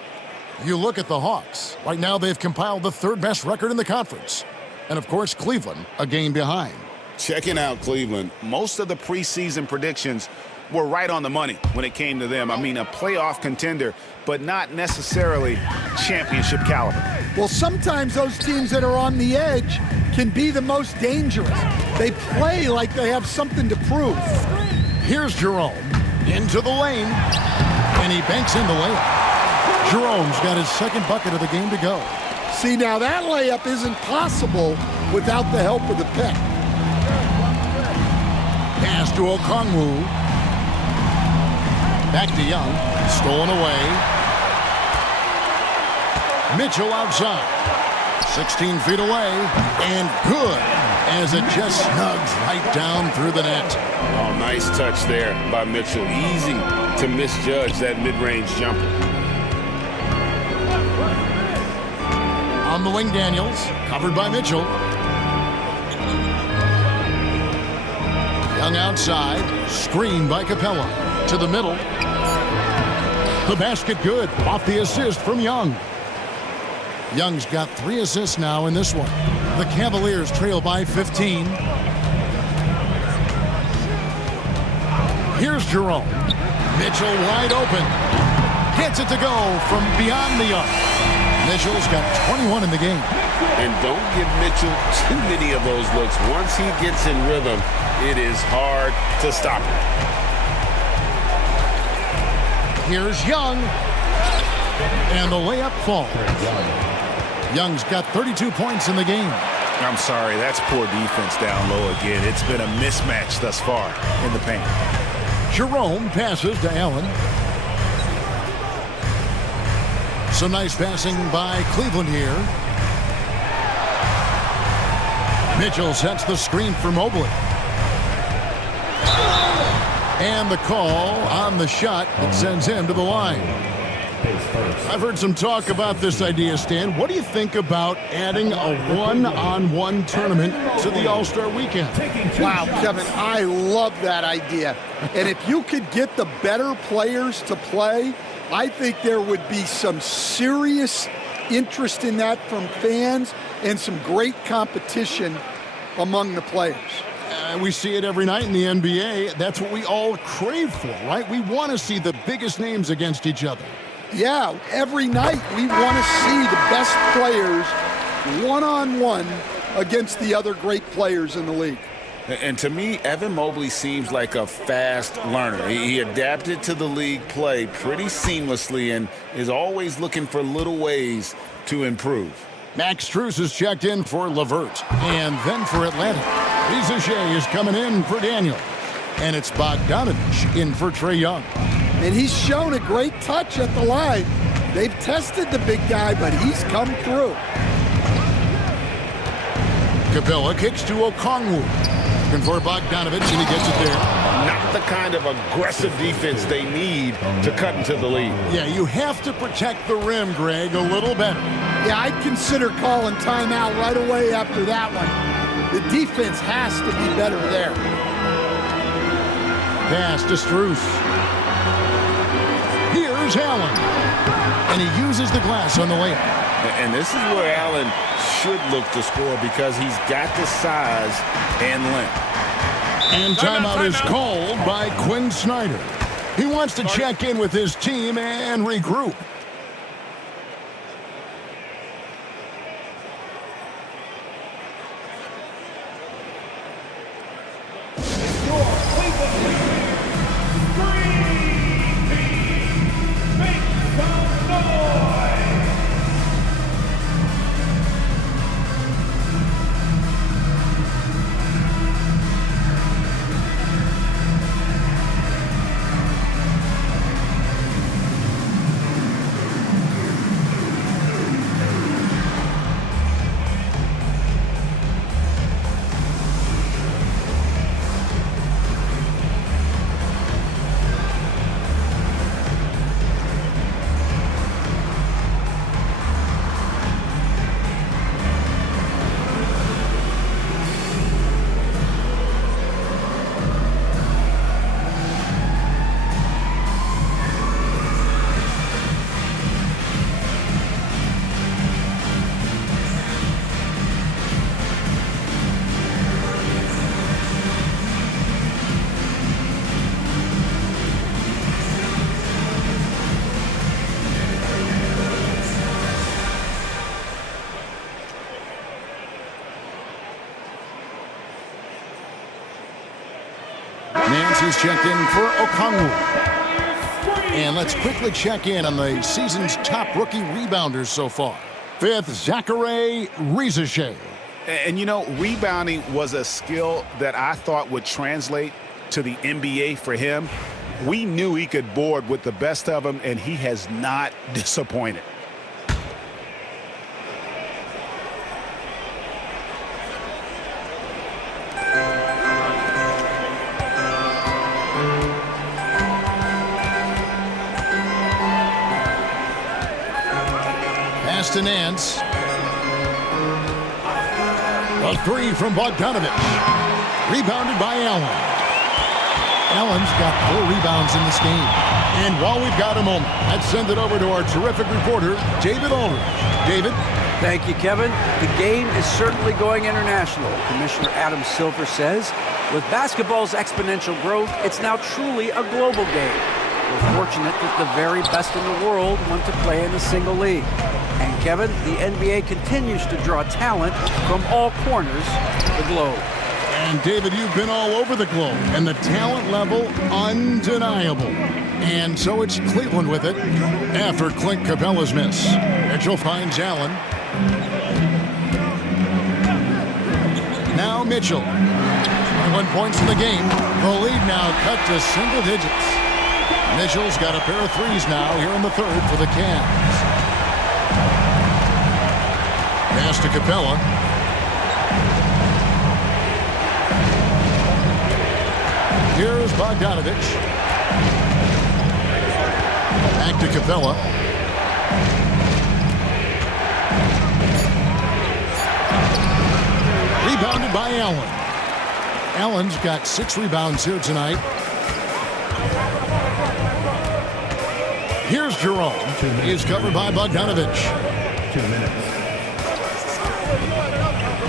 You look at the Hawks. Right now, they've compiled the third best record in the conference. And, of course, Cleveland a game behind. Checking out Cleveland, most of the preseason predictions were right on the money when it came to them. I mean, a playoff contender, but not necessarily championship caliber. Well, sometimes those teams that are on the edge can be the most dangerous. They play like they have something to prove. Here's Jerome into the lane, and he banks in the layup. Jerome's got his second bucket of the game to go. See, now that layup isn't possible without the help of the pick. Pass to Okongwu. Back to Young. Stolen away. Mitchell outside. 16 feet away. And good as it just snugs right down through the net. Oh, nice touch there by Mitchell. Easy to misjudge that mid-range jumper. On the wing, Daniels. Covered by Mitchell. Young outside. Screen by Capella. To the middle. The basket good. Off the assist from Young. Young's got 3 assists now in this one. The Cavaliers trail by 15. Here's Jerome. Mitchell wide open. Gets it to go from beyond the arc. Mitchell's got 21 in the game. And don't give Mitchell too many of those looks. Once he gets in rhythm, it is hard to stop him. Here's Young. And the layup falls. Young's got 32 points in the game. I'm sorry, that's poor defense down low again. It's been a mismatch thus far in the paint. Jerome passes to Allen. Some nice passing by Cleveland here. Mitchell sets the screen for Mobley. And the call on the shot that sends him to the line. I've heard some talk about this idea, Stan. What do you think about adding a one-on-one tournament to the All-Star weekend? Wow, Kevin, I love that idea. And if you could get the better players to play, I think there would be some serious interest in that from fans and some great competition among the players. We see it every night in the NBA. That's what we all crave for, right? We want to see the biggest names against each other. Yeah, every night we want to see the best players one-on-one against the other great players in the league. And to me, Evan Mobley seems like a fast learner. He adapted to the league play pretty seamlessly and is always looking for little ways to improve. Max Strus is checked in for LeVert. And then for Atlanta, Rizachet is coming in for Daniel. And it's Bogdanovich in for Trae Young. And he's shown a great touch at the line. They've tested the big guy, but he's come through. Capella kicks to Okongwu. Looking for Bogdanovich, and he gets it there. Not the kind of aggressive defense they need to cut into the lead. Yeah, you have to protect the rim, Greg, a little better. Yeah, I'd consider calling timeout right away after that one. The defense has to be better there. Pass to Strus. Here's Allen. And he uses the glass on the layup. And this is where Allen should look to score because he's got the size and length. And timeout is called by Quinn Snyder. He wants to check in with his team and regroup. He's checked in for Okongwu. And let's quickly check in on the season's top rookie rebounders so far. 5th, Zachary Rizachet. And you know, rebounding was a skill that I thought would translate to the NBA for him. We knew he could board with the best of them, and he has not disappointed. Pass to Nance. A 3 from Bogdanovich. Rebounded by Allen. Allen's got 4 rebounds in this game. And while we've got a moment, let's send it over to our terrific reporter, David Aldridge. David? Thank you, Kevin. The game is certainly going international. Commissioner Adam Silver says, with basketball's exponential growth, it's now truly a global game. We're fortunate that the very best in the world want to play in a single league. And Kevin, the NBA continues to draw talent from all corners of the globe. And David, you've been all over the globe, and the talent level undeniable. And so it's Cleveland with it after Clint Capella's miss. Mitchell finds Allen. Now Mitchell. 21 points in the game. The lead now cut to single digits. Mitchell's got a pair of threes now here in the third for the Cavs. Pass to Capella. Here's Bogdanovich. Back to Capella. Rebounded by Allen. Allen's got 6 rebounds here tonight. Here's Jerome. He's covered by Bogdanovich. 2 minutes.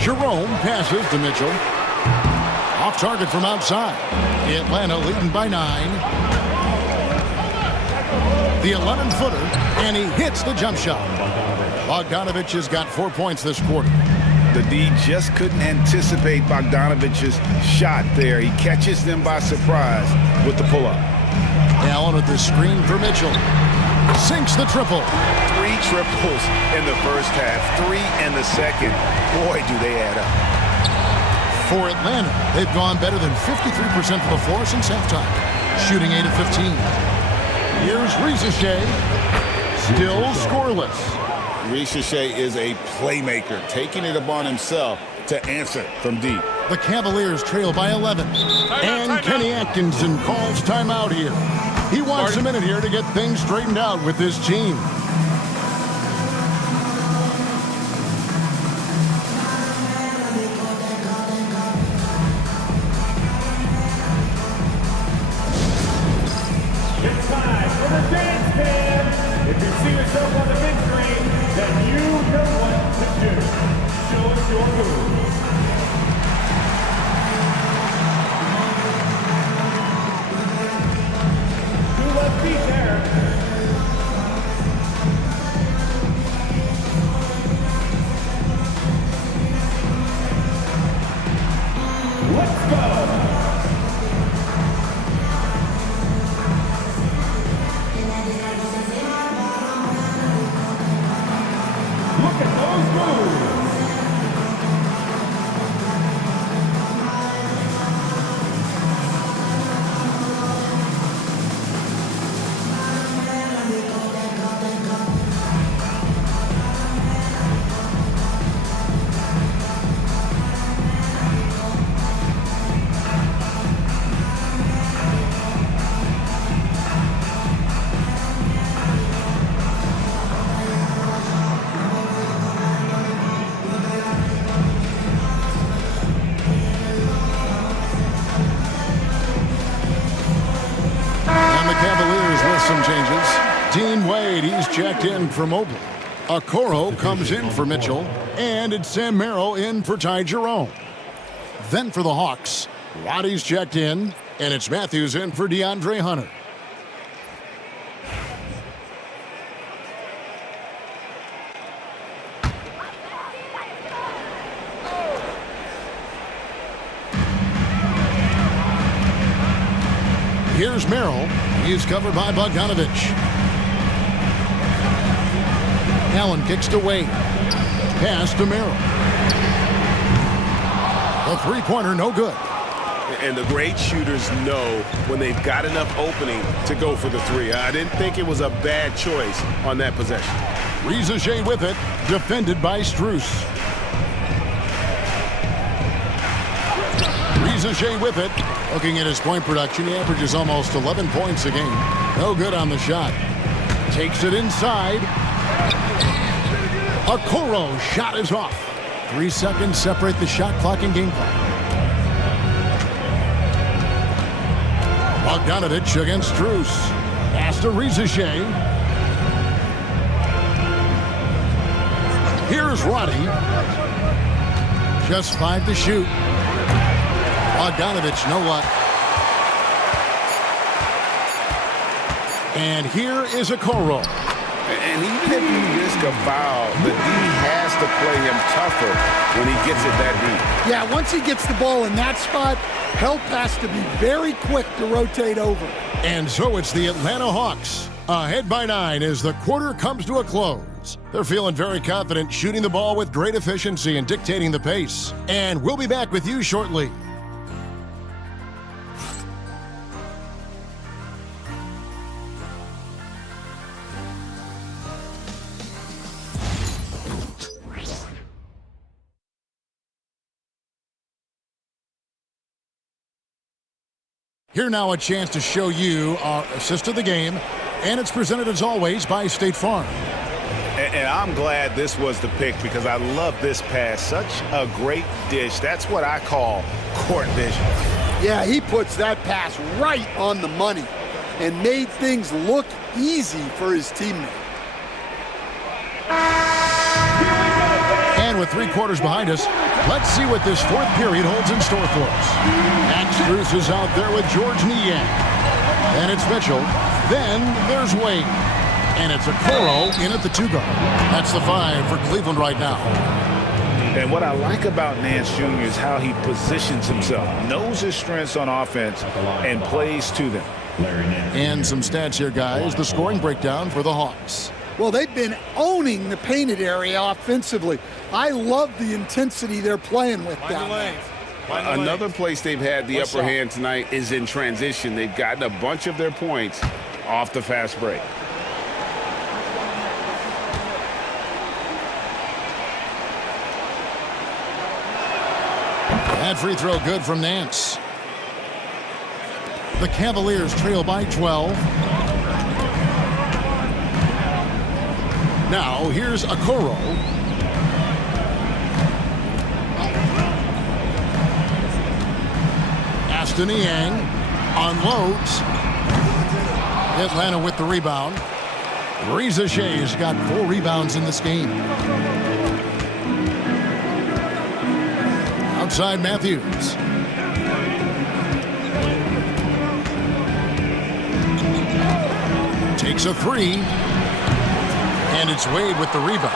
Jerome passes to Mitchell. Off target from outside. Atlanta leading by 9. The 11-footer, and he hits the jump shot. Bogdanovich has got 4 points this quarter. The D just couldn't anticipate Bogdanovich's shot there. He catches them by surprise with the pull-up. Allen with the screen for Mitchell. Sinks the triple. 3 triples in the first half, 3 in the second. Boy, do they add up. For Atlanta, they've gone better than 53% from the floor since halftime, shooting 8 of 15. Here's Rizachet, still scoreless. Rizachet is a playmaker, taking it upon himself to answer from deep. The Cavaliers trail by 11. And Kenny Atkinson calls timeout here. He wants a minute here to get things straightened out with his team. It's time for the dance cam. If you see yourself on the big screen, then you know what to do. Show us your moves. Two left feet there. Let's go. Look at those moves. Cavaliers with some changes. Dean Wade, he's checked in for Mobley. Okoro comes in for Mitchell. And it's Sam Merrill in for Ty Jerome. Then for the Hawks, Roddy's checked in. And it's Matthews in for DeAndre Hunter. Here's Merrill. He's covered by Bogdanovich. Allen kicks to Wade. Pass to Merrill. The three-pointer, no good. And the great shooters know when they've got enough opening to go for the three. I didn't think it was a bad choice on that possession. Rizachet with it, defended by Strus. Rizachet with it. Looking at his point production, he averages almost 11 points a game. No good on the shot. Takes it inside. Okoro shot is off. 3 seconds separate the shot clock and game clock. Bogdanovich against Strus. Pass to Rizachet. Here's Roddy. Just 5 to shoot. Bogdanovich, no luck. And here is Okoro. And even if you risk a foul, the D has to play him tougher when he gets it that deep. Yeah, once he gets the ball in that spot, help has to be very quick to rotate over. And so it's the Atlanta Hawks, ahead by 9 as the quarter comes to a close. They're feeling very confident, shooting the ball with great efficiency and dictating the pace. And we'll be back with you shortly. Here now a chance to show you our assist of the game, and it's presented as always by State Farm. And I'm glad this was the pick because I love this pass. Such a great dish. That's what I call court vision. Yeah, he puts that pass right on the money and made things look easy for his teammate. And with 3 quarters behind us, let's see what this fourth period holds in store for us. Max Strus is out there with George Niang. And it's Mitchell. Then there's Wade. And it's Okoro in at the 2-guard. That's the 5 for Cleveland right now. And what I like about Nance Jr. is how he positions himself, knows his strengths on offense, and plays to them. And some stats here, guys. The scoring breakdown for the Hawks. Well, they've been owning the painted area offensively. I love the intensity they're playing with down there. Another place they've had the upper hand tonight is in transition. They've gotten a bunch of their points off the fast break. That free throw good from Nance. The Cavaliers trail by 12. Now, here's Okoro. Aston Niang unloads. Atlanta with the rebound. Rizachet's got 4 rebounds in this game. Outside Matthews. Takes a 3. And it's Wade with the rebound.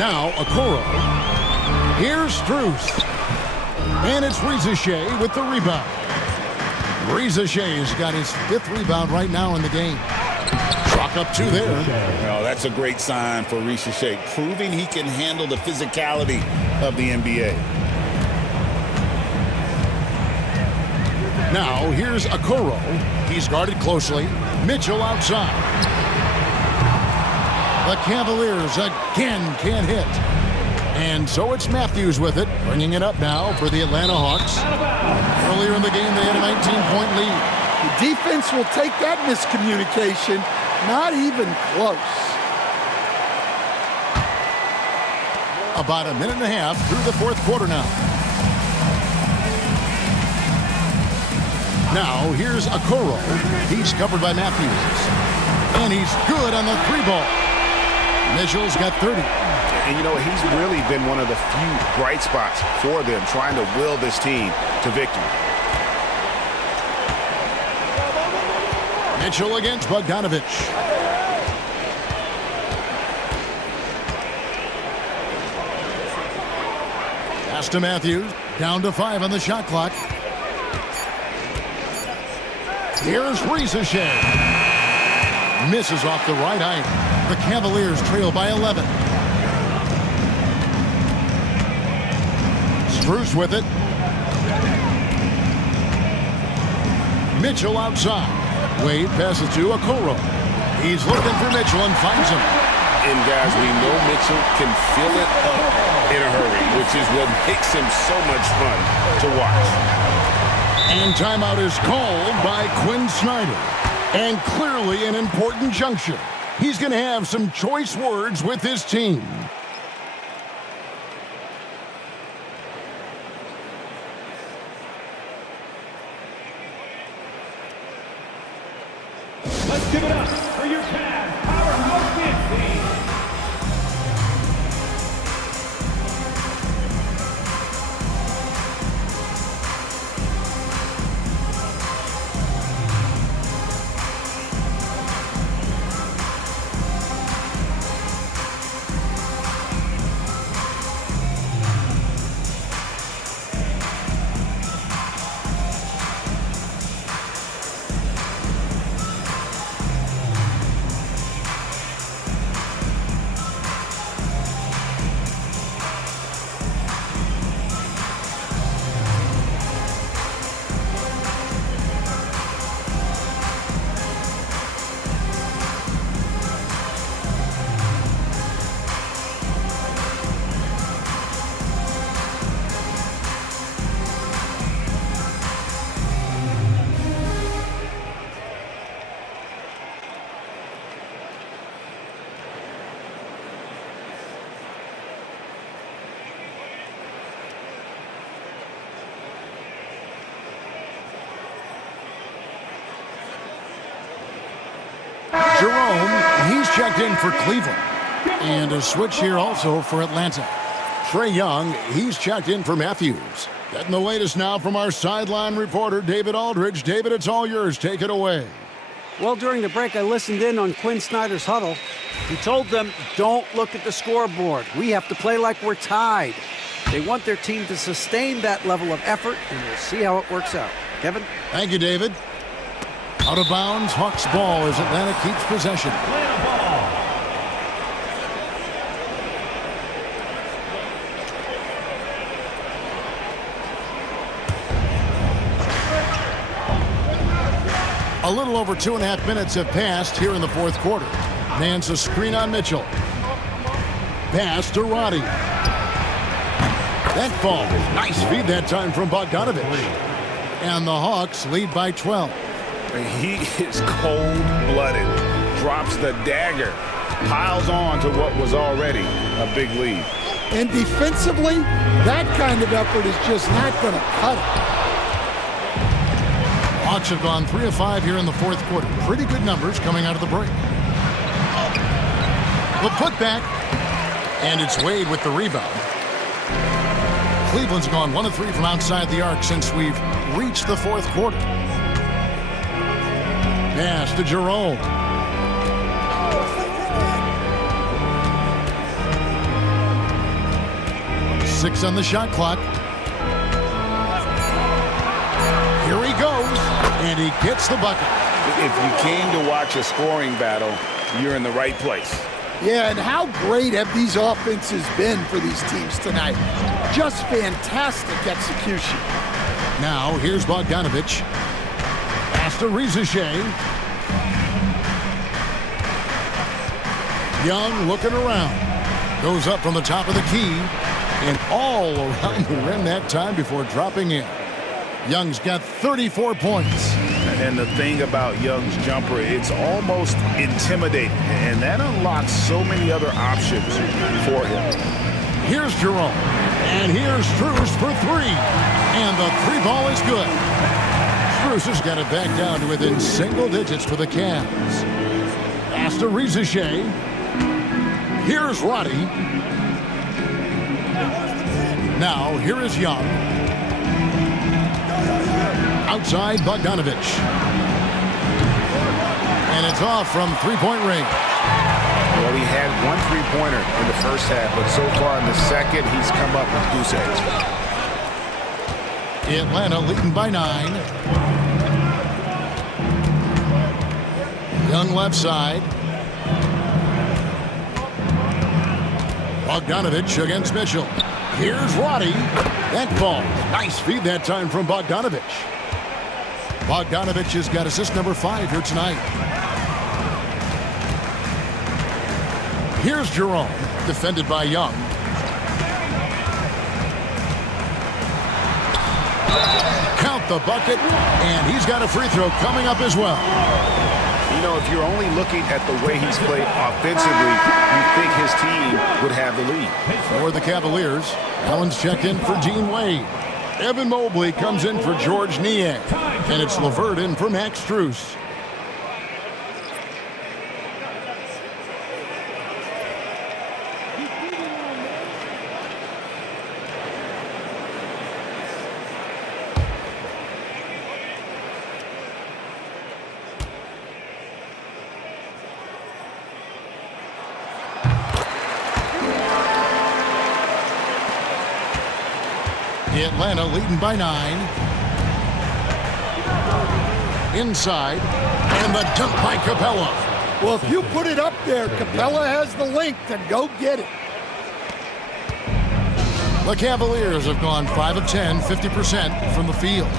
Now, Okoro. Here's Strus. And it's Rizachet with the rebound. Rizachet's got his 5th rebound right now in the game. Chalk up 2 there. Well, that's a great sign for Rizachet, proving he can handle the physicality of the NBA. Now, here's Okoro. He's guarded closely. Mitchell outside. The Cavaliers again can't hit. And so it's Matthews with it, bringing it up now for the Atlanta Hawks. Earlier in the game, they had a 19-point lead. The defense will take that miscommunication. Not even close. About a minute and a half through the 4th quarter now. Now, here's Okoro. He's covered by Matthews. And he's good on the 3-ball. Mitchell's got 30. And, you know, he's really been one of the few bright spots for them, trying to will this team to victory. Mitchell against Bogdanovich. Pass to Matthews. Down to 5 on the shot clock. Here's Ricochet. Misses off the right eye. The Cavaliers trail by 11. Strus with it. Mitchell outside. Wade passes to Okoro. He's looking for Mitchell and finds him. And guys, we know Mitchell can fill it up in a hurry, which is what makes him so much fun to watch. And timeout is called by Quinn Snyder. And clearly an important juncture. He's going to have some choice words with his team. Let's give it up for your Cavs powerhouse dance team. Jerome, he's checked in for Cleveland. And a switch here also for Atlanta. Trae Young, he's checked in for Matthews. Getting the latest now from our sideline reporter, David Aldridge. David, it's all yours. Take it away. Well, during the break, I listened in on Quinn Snyder's huddle. He told them, don't look at the scoreboard. We have to play like we're tied. They want their team to sustain that level of effort, and we'll see how it works out. Kevin? Thank you, David. Out of bounds, Hawks ball as Atlanta keeps possession. A little over 2.5 minutes have passed here in the fourth quarter. Nance a screen on Mitchell. Pass to Roddy. That ball. Nice feed that time from Bogdanovich. And the Hawks lead by 12. He is cold-blooded. Drops the dagger. Piles on to what was already a big lead. And defensively, that kind of effort is just not going to cut it. Hawks have gone 3 of 5 here in the fourth quarter. Pretty good numbers coming out of the break. The putback. And it's Wade with the rebound. Cleveland's gone 1 of 3 from outside the arc since we've reached the fourth quarter. Pass to Jerome. Six on the shot clock. Here he goes, and he gets the bucket. If you came to watch a scoring battle, you're in the right place. Yeah, and how great have these offenses been for these teams tonight? Just fantastic execution. Now, here's Bogdanovich. Pass to Ricochet. Young looking around. Goes up from the top of the key. And all around the rim that time before dropping in. Young's got 34 points. And the thing about Young's jumper, it's almost intimidating. And that unlocks so many other options for him. Here's Jerome. And here's Strus for 3. And the 3 ball is good. Strus has got it back down to within single digits for the Cavs. Pass to Ricochet. Here's Roddy. Now, here is Young. Outside, Bogdanovich. And it's off from three-point range. Well, he had 1 3-pointer in the first half, but so far in the second, he's come up with goose eggs. Atlanta leading by 9. Young left side. Bogdanovich against Mitchell. Here's Roddy. That ball. Nice feed that time from Bogdanovich. Bogdanovich has got assist number 5 here tonight. Here's Jerome. Defended by Young. Count the bucket. And he's got a free throw coming up as well. You know, if you're only looking at the way he's played offensively, you think his team would have the lead. For the Cavaliers, Allen's checked in for Dean Wade. Evan Mobley comes in for George Niang. And it's LeVert in for Max Strus. Atlanta leading by 9. Inside. And the dunk by Capella. Well, if you put it up there, Capella has the link to go get it. The Cavaliers have gone 5 of 10, 50% from the field.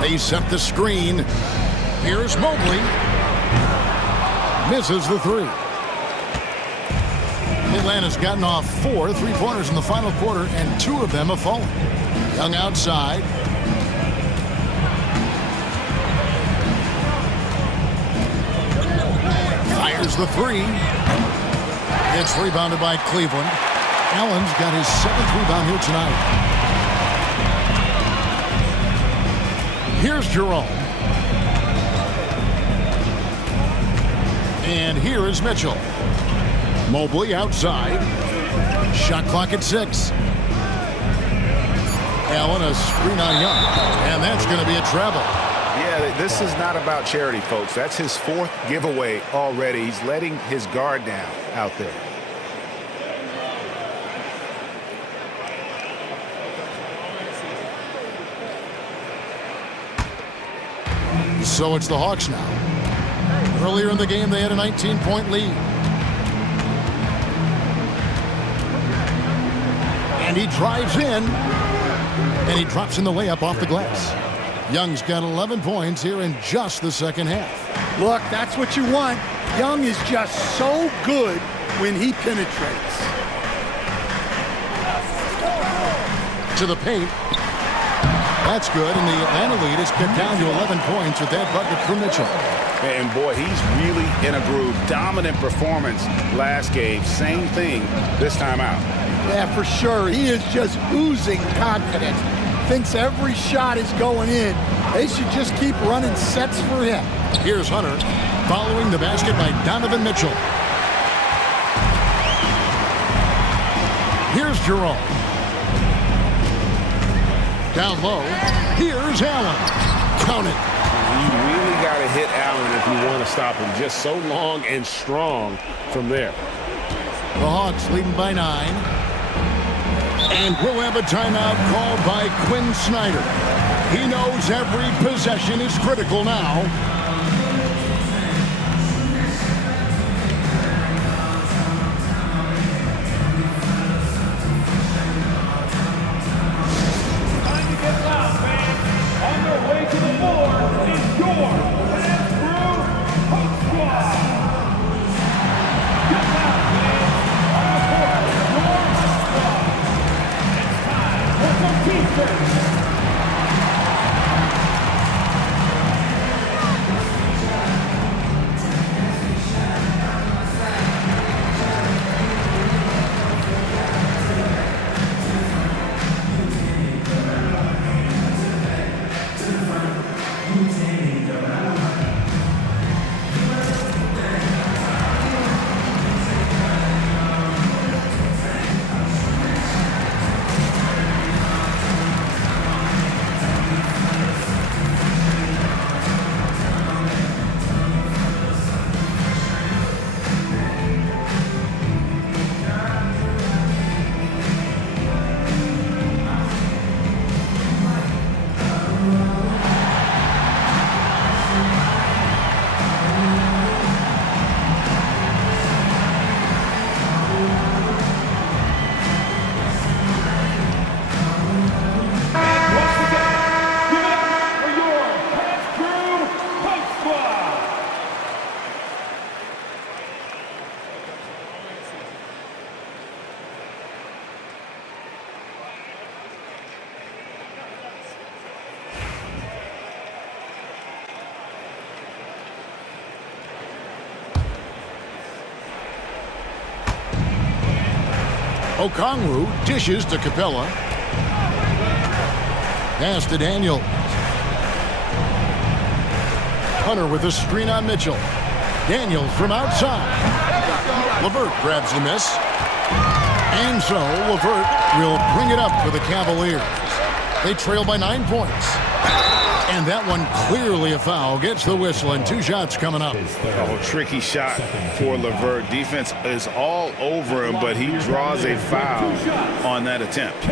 They set the screen. Here's Mobley. Misses the 3. Atlanta's gotten off 4 3-pointers in the final quarter, and 2 of them have fallen. Young outside. Fires the 3. It's rebounded by Cleveland. Allen's got his 7th rebound here tonight. Here's Jerome. And here is Mitchell. Mobley outside. Shot clock at 6. Allen a screen on Young. And that's going to be a travel. Yeah, this is not about charity, folks. That's his 4th giveaway already. He's letting his guard down out there. So it's the Hawks now. Earlier in the game, they had a 19-point lead. And he drives in, and he drops in the layup off the glass. Young's got 11 points here in just the second half. Look, that's what you want. Young is just so good when he penetrates. To the paint. That's good, and the Atlanta lead is cut down to 11 points with that bucket for Mitchell. And boy, he's really in a groove. Dominant performance last game. Same thing this time out. Yeah, for sure. He is just oozing confidence. Thinks every shot is going in. They should just keep running sets for him. Here's Hunter following the basket by Donovan Mitchell. Here's Jerome. Down low. Here's Allen. Count it. You really got to hit Allen if you want to stop him. Just so long and strong from there. The Hawks leading by 9. And we'll have a timeout called by Quinn Snyder. He knows every possession is critical now. Time to get loud, fans. On their way to the floor is your Hasbro Hook Squad. Get loud, fans. On the court, your Hook Squad. It's time for some T-shirts. Okongwu dishes to Capella. Pass to Daniels. Hunter with a screen on Mitchell. Daniels from outside. LeVert grabs the miss. And so LeVert will bring it up for the Cavaliers. They trail by 9 points. And that one clearly a foul. Gets the whistle and 2 shots coming up. Oh, tricky shot for LeVert. Defense is all over him, but he draws a foul on that attempt.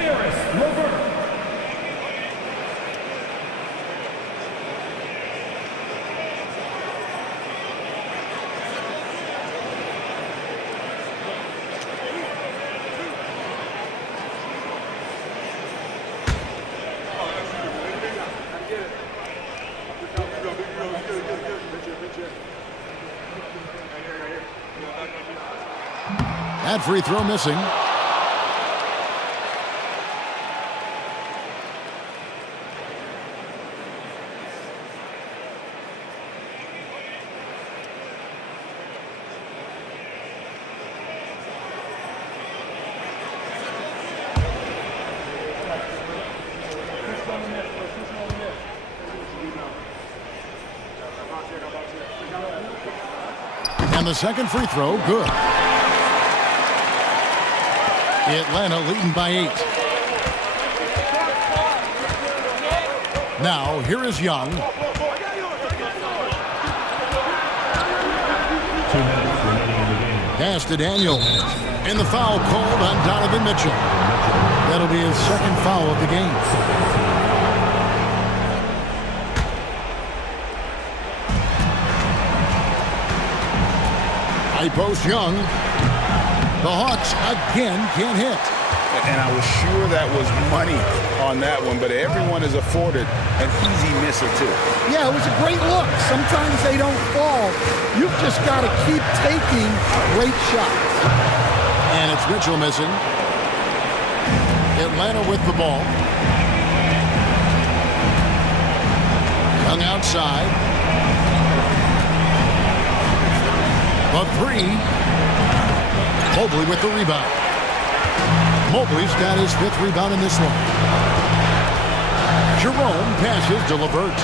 That free throw missing. And the second free throw, good. Atlanta leading by 8. Now, here is Young. Pass to Daniels. And the foul called on Donovan Mitchell. That'll be his second foul of the game. High post Young. The Hawks again can't hit. And I was sure that was money on that one, but everyone is afforded an easy miss or two. Yeah, it was a great look. Sometimes they don't fall. You've just got to keep taking great shots. And it's Mitchell missing. Atlanta with the ball. Young outside. A 3. Mobley with the rebound. Mobley's got his 5th rebound in this one. Jerome passes to LeVert.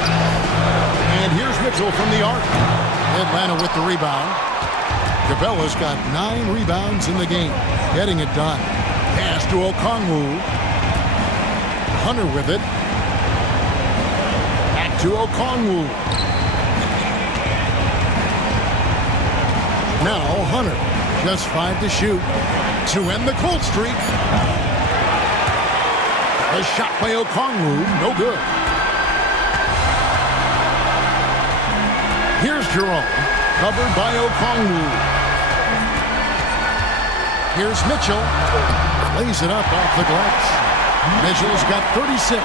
And here's Mitchell from the arc. Atlanta with the rebound. Capella's got 9 rebounds in the game. Getting it done. Pass to Okongwu. Hunter with it. Back to Okongwu. Now Hunter. Just 5 to shoot to end the cold streak. A shot by Okongwu, no good. Here's Jerome, covered by Okongwu. Here's Mitchell, lays it up off the glass. Mitchell's got 36.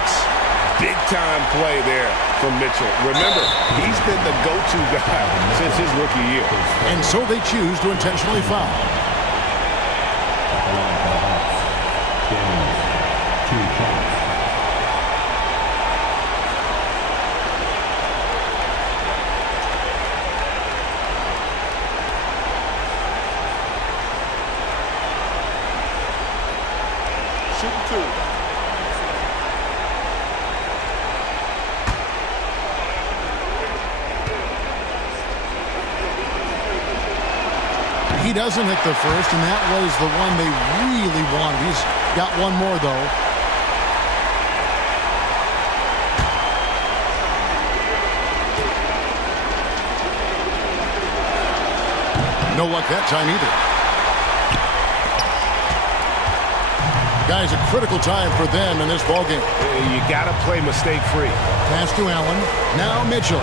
Big time play there from Mitchell. Remember, he's been the go-to guy since his rookie year. And so they choose to intentionally foul. He doesn't hit the first, and that was the one they really wanted. He's got one more, though. No luck that time either. Guys, a critical time for them in this ballgame. You got to play mistake-free. Pass to Allen. Now Mitchell.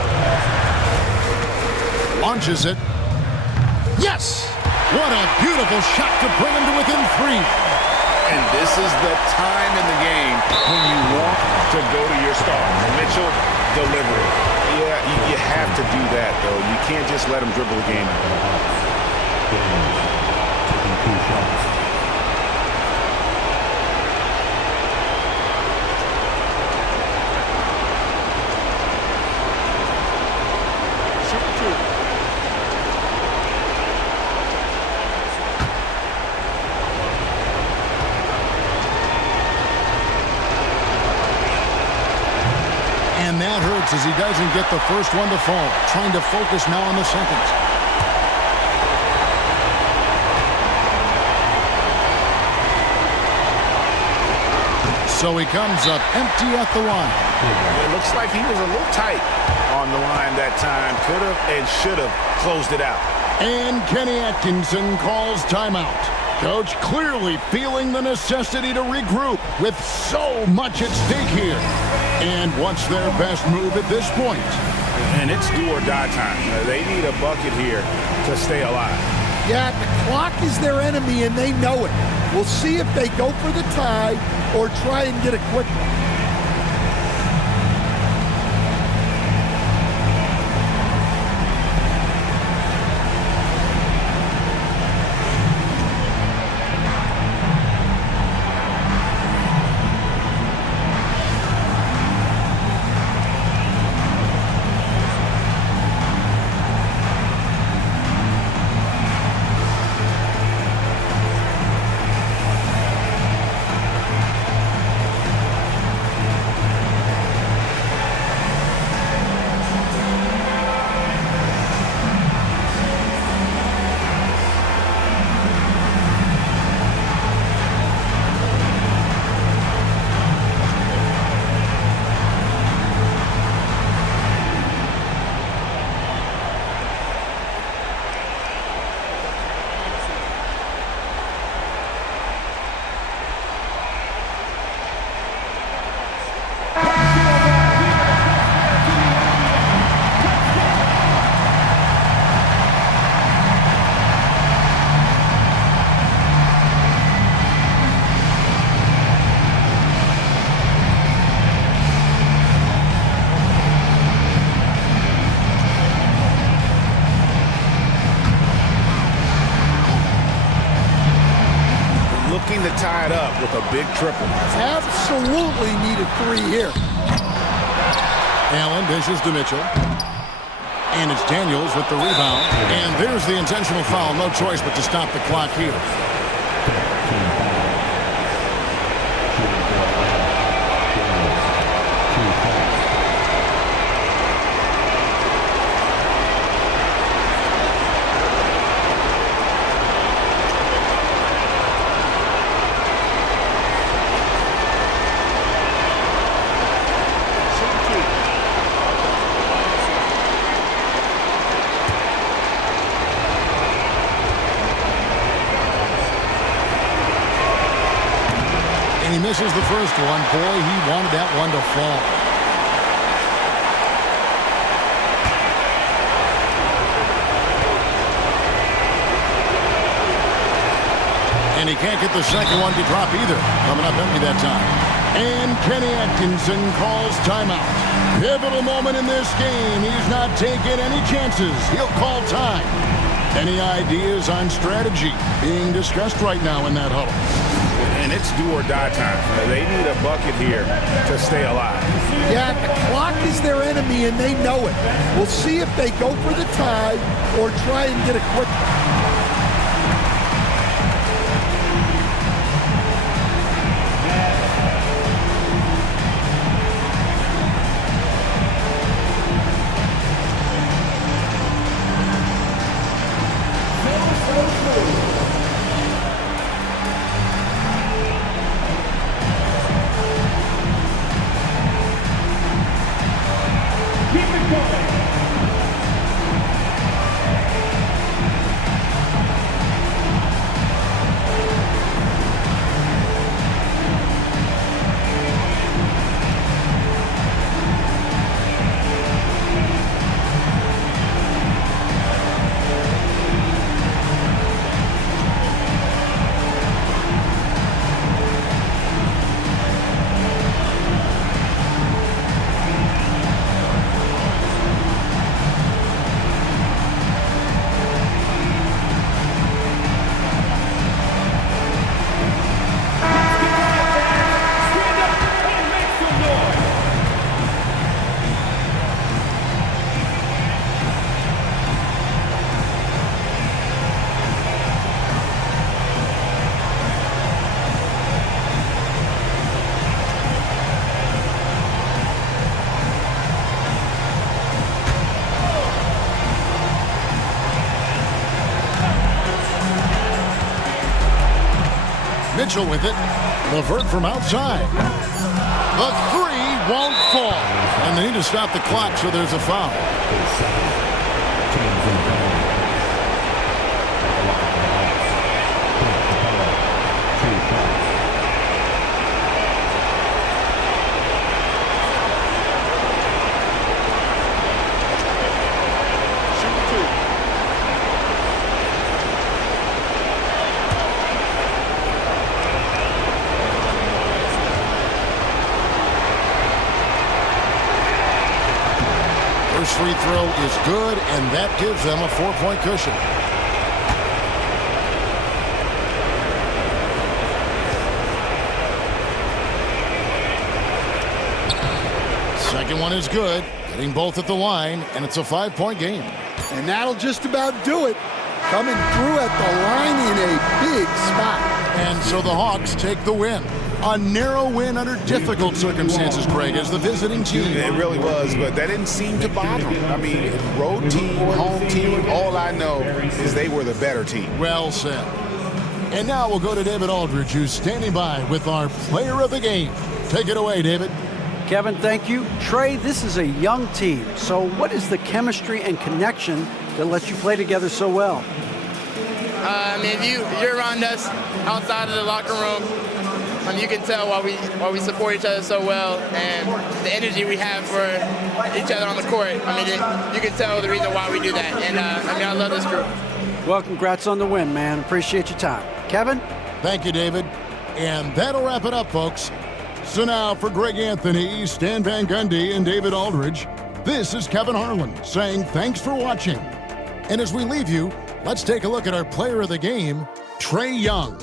Launches it. Yes! What a beautiful shot to bring him to within 3. And this is the time in the game when you want to go to your star. Mitchell, delivery. Yeah, you have to do that, though. You can't just let him dribble the game. Taking 2 shots. as he doesn't get the first one to fall. Trying to focus now on the second. So he comes up empty at the line. It looks like he was a little tight on the line that time. Could have and should have closed it out. And Kenny Atkinson calls timeout. Coach clearly feeling the necessity to regroup with so much at stake here. And what's their best move at this point? And it's do or die time. They need a bucket here to stay alive. Yeah, the clock is their enemy, and they know it. We'll see if they go for the tie or try and get a quick one. To tie it up with a big triple. Absolutely needed 3 here. Allen dishes to Mitchell. And it's Daniels with the rebound. And there's the intentional foul. No choice but to stop the clock here. He misses the first one. Boy, he wanted that one to fall. And he can't get the second one to drop either. Coming up empty that time. And Kenny Atkinson calls timeout. Pivotal moment in this game. He's not taking any chances. He'll call time. Any ideas on strategy being discussed right now in that huddle? And it's do or die time. They need a bucket here to stay alive. Yeah, the clock is their enemy, and they know it. We'll see if they go for the tie or try and get a quick one. Mitchell with it. LeVert from outside. The three won't fall. And they need to stop the clock, so there's a foul. First free throw is good, and that gives them a 4-point cushion. Second one is good, hitting both at the line, and it's a 5-point game. And that'll just about do it. Coming through at the line in a big spot. And so the Hawks take the win. A narrow win under difficult circumstances, Greg, as the visiting team. It really was, but that didn't seem to bother them. I mean, road team, home team, all I know is they were the better team. Well said. And now we'll go to David Aldridge, who's standing by with our player of the game. Take it away, David. Kevin, thank you. Trey, this is a young team. So what is the chemistry and connection that lets you play together so well? I mean, if you're around us outside of the locker room, you can tell why we support each other so well, and the energy we have for each other on the court. I mean, you can tell the reason why we do that. And I love this group. Well, congrats on the win, man. Appreciate your time. Kevin? Thank you, David. And that'll wrap it up, folks. So now for Greg Anthony, Stan Van Gundy, and David Aldridge, this is Kevin Harlan saying thanks for watching. And as we leave you, let's take a look at our player of the game, Trae Young.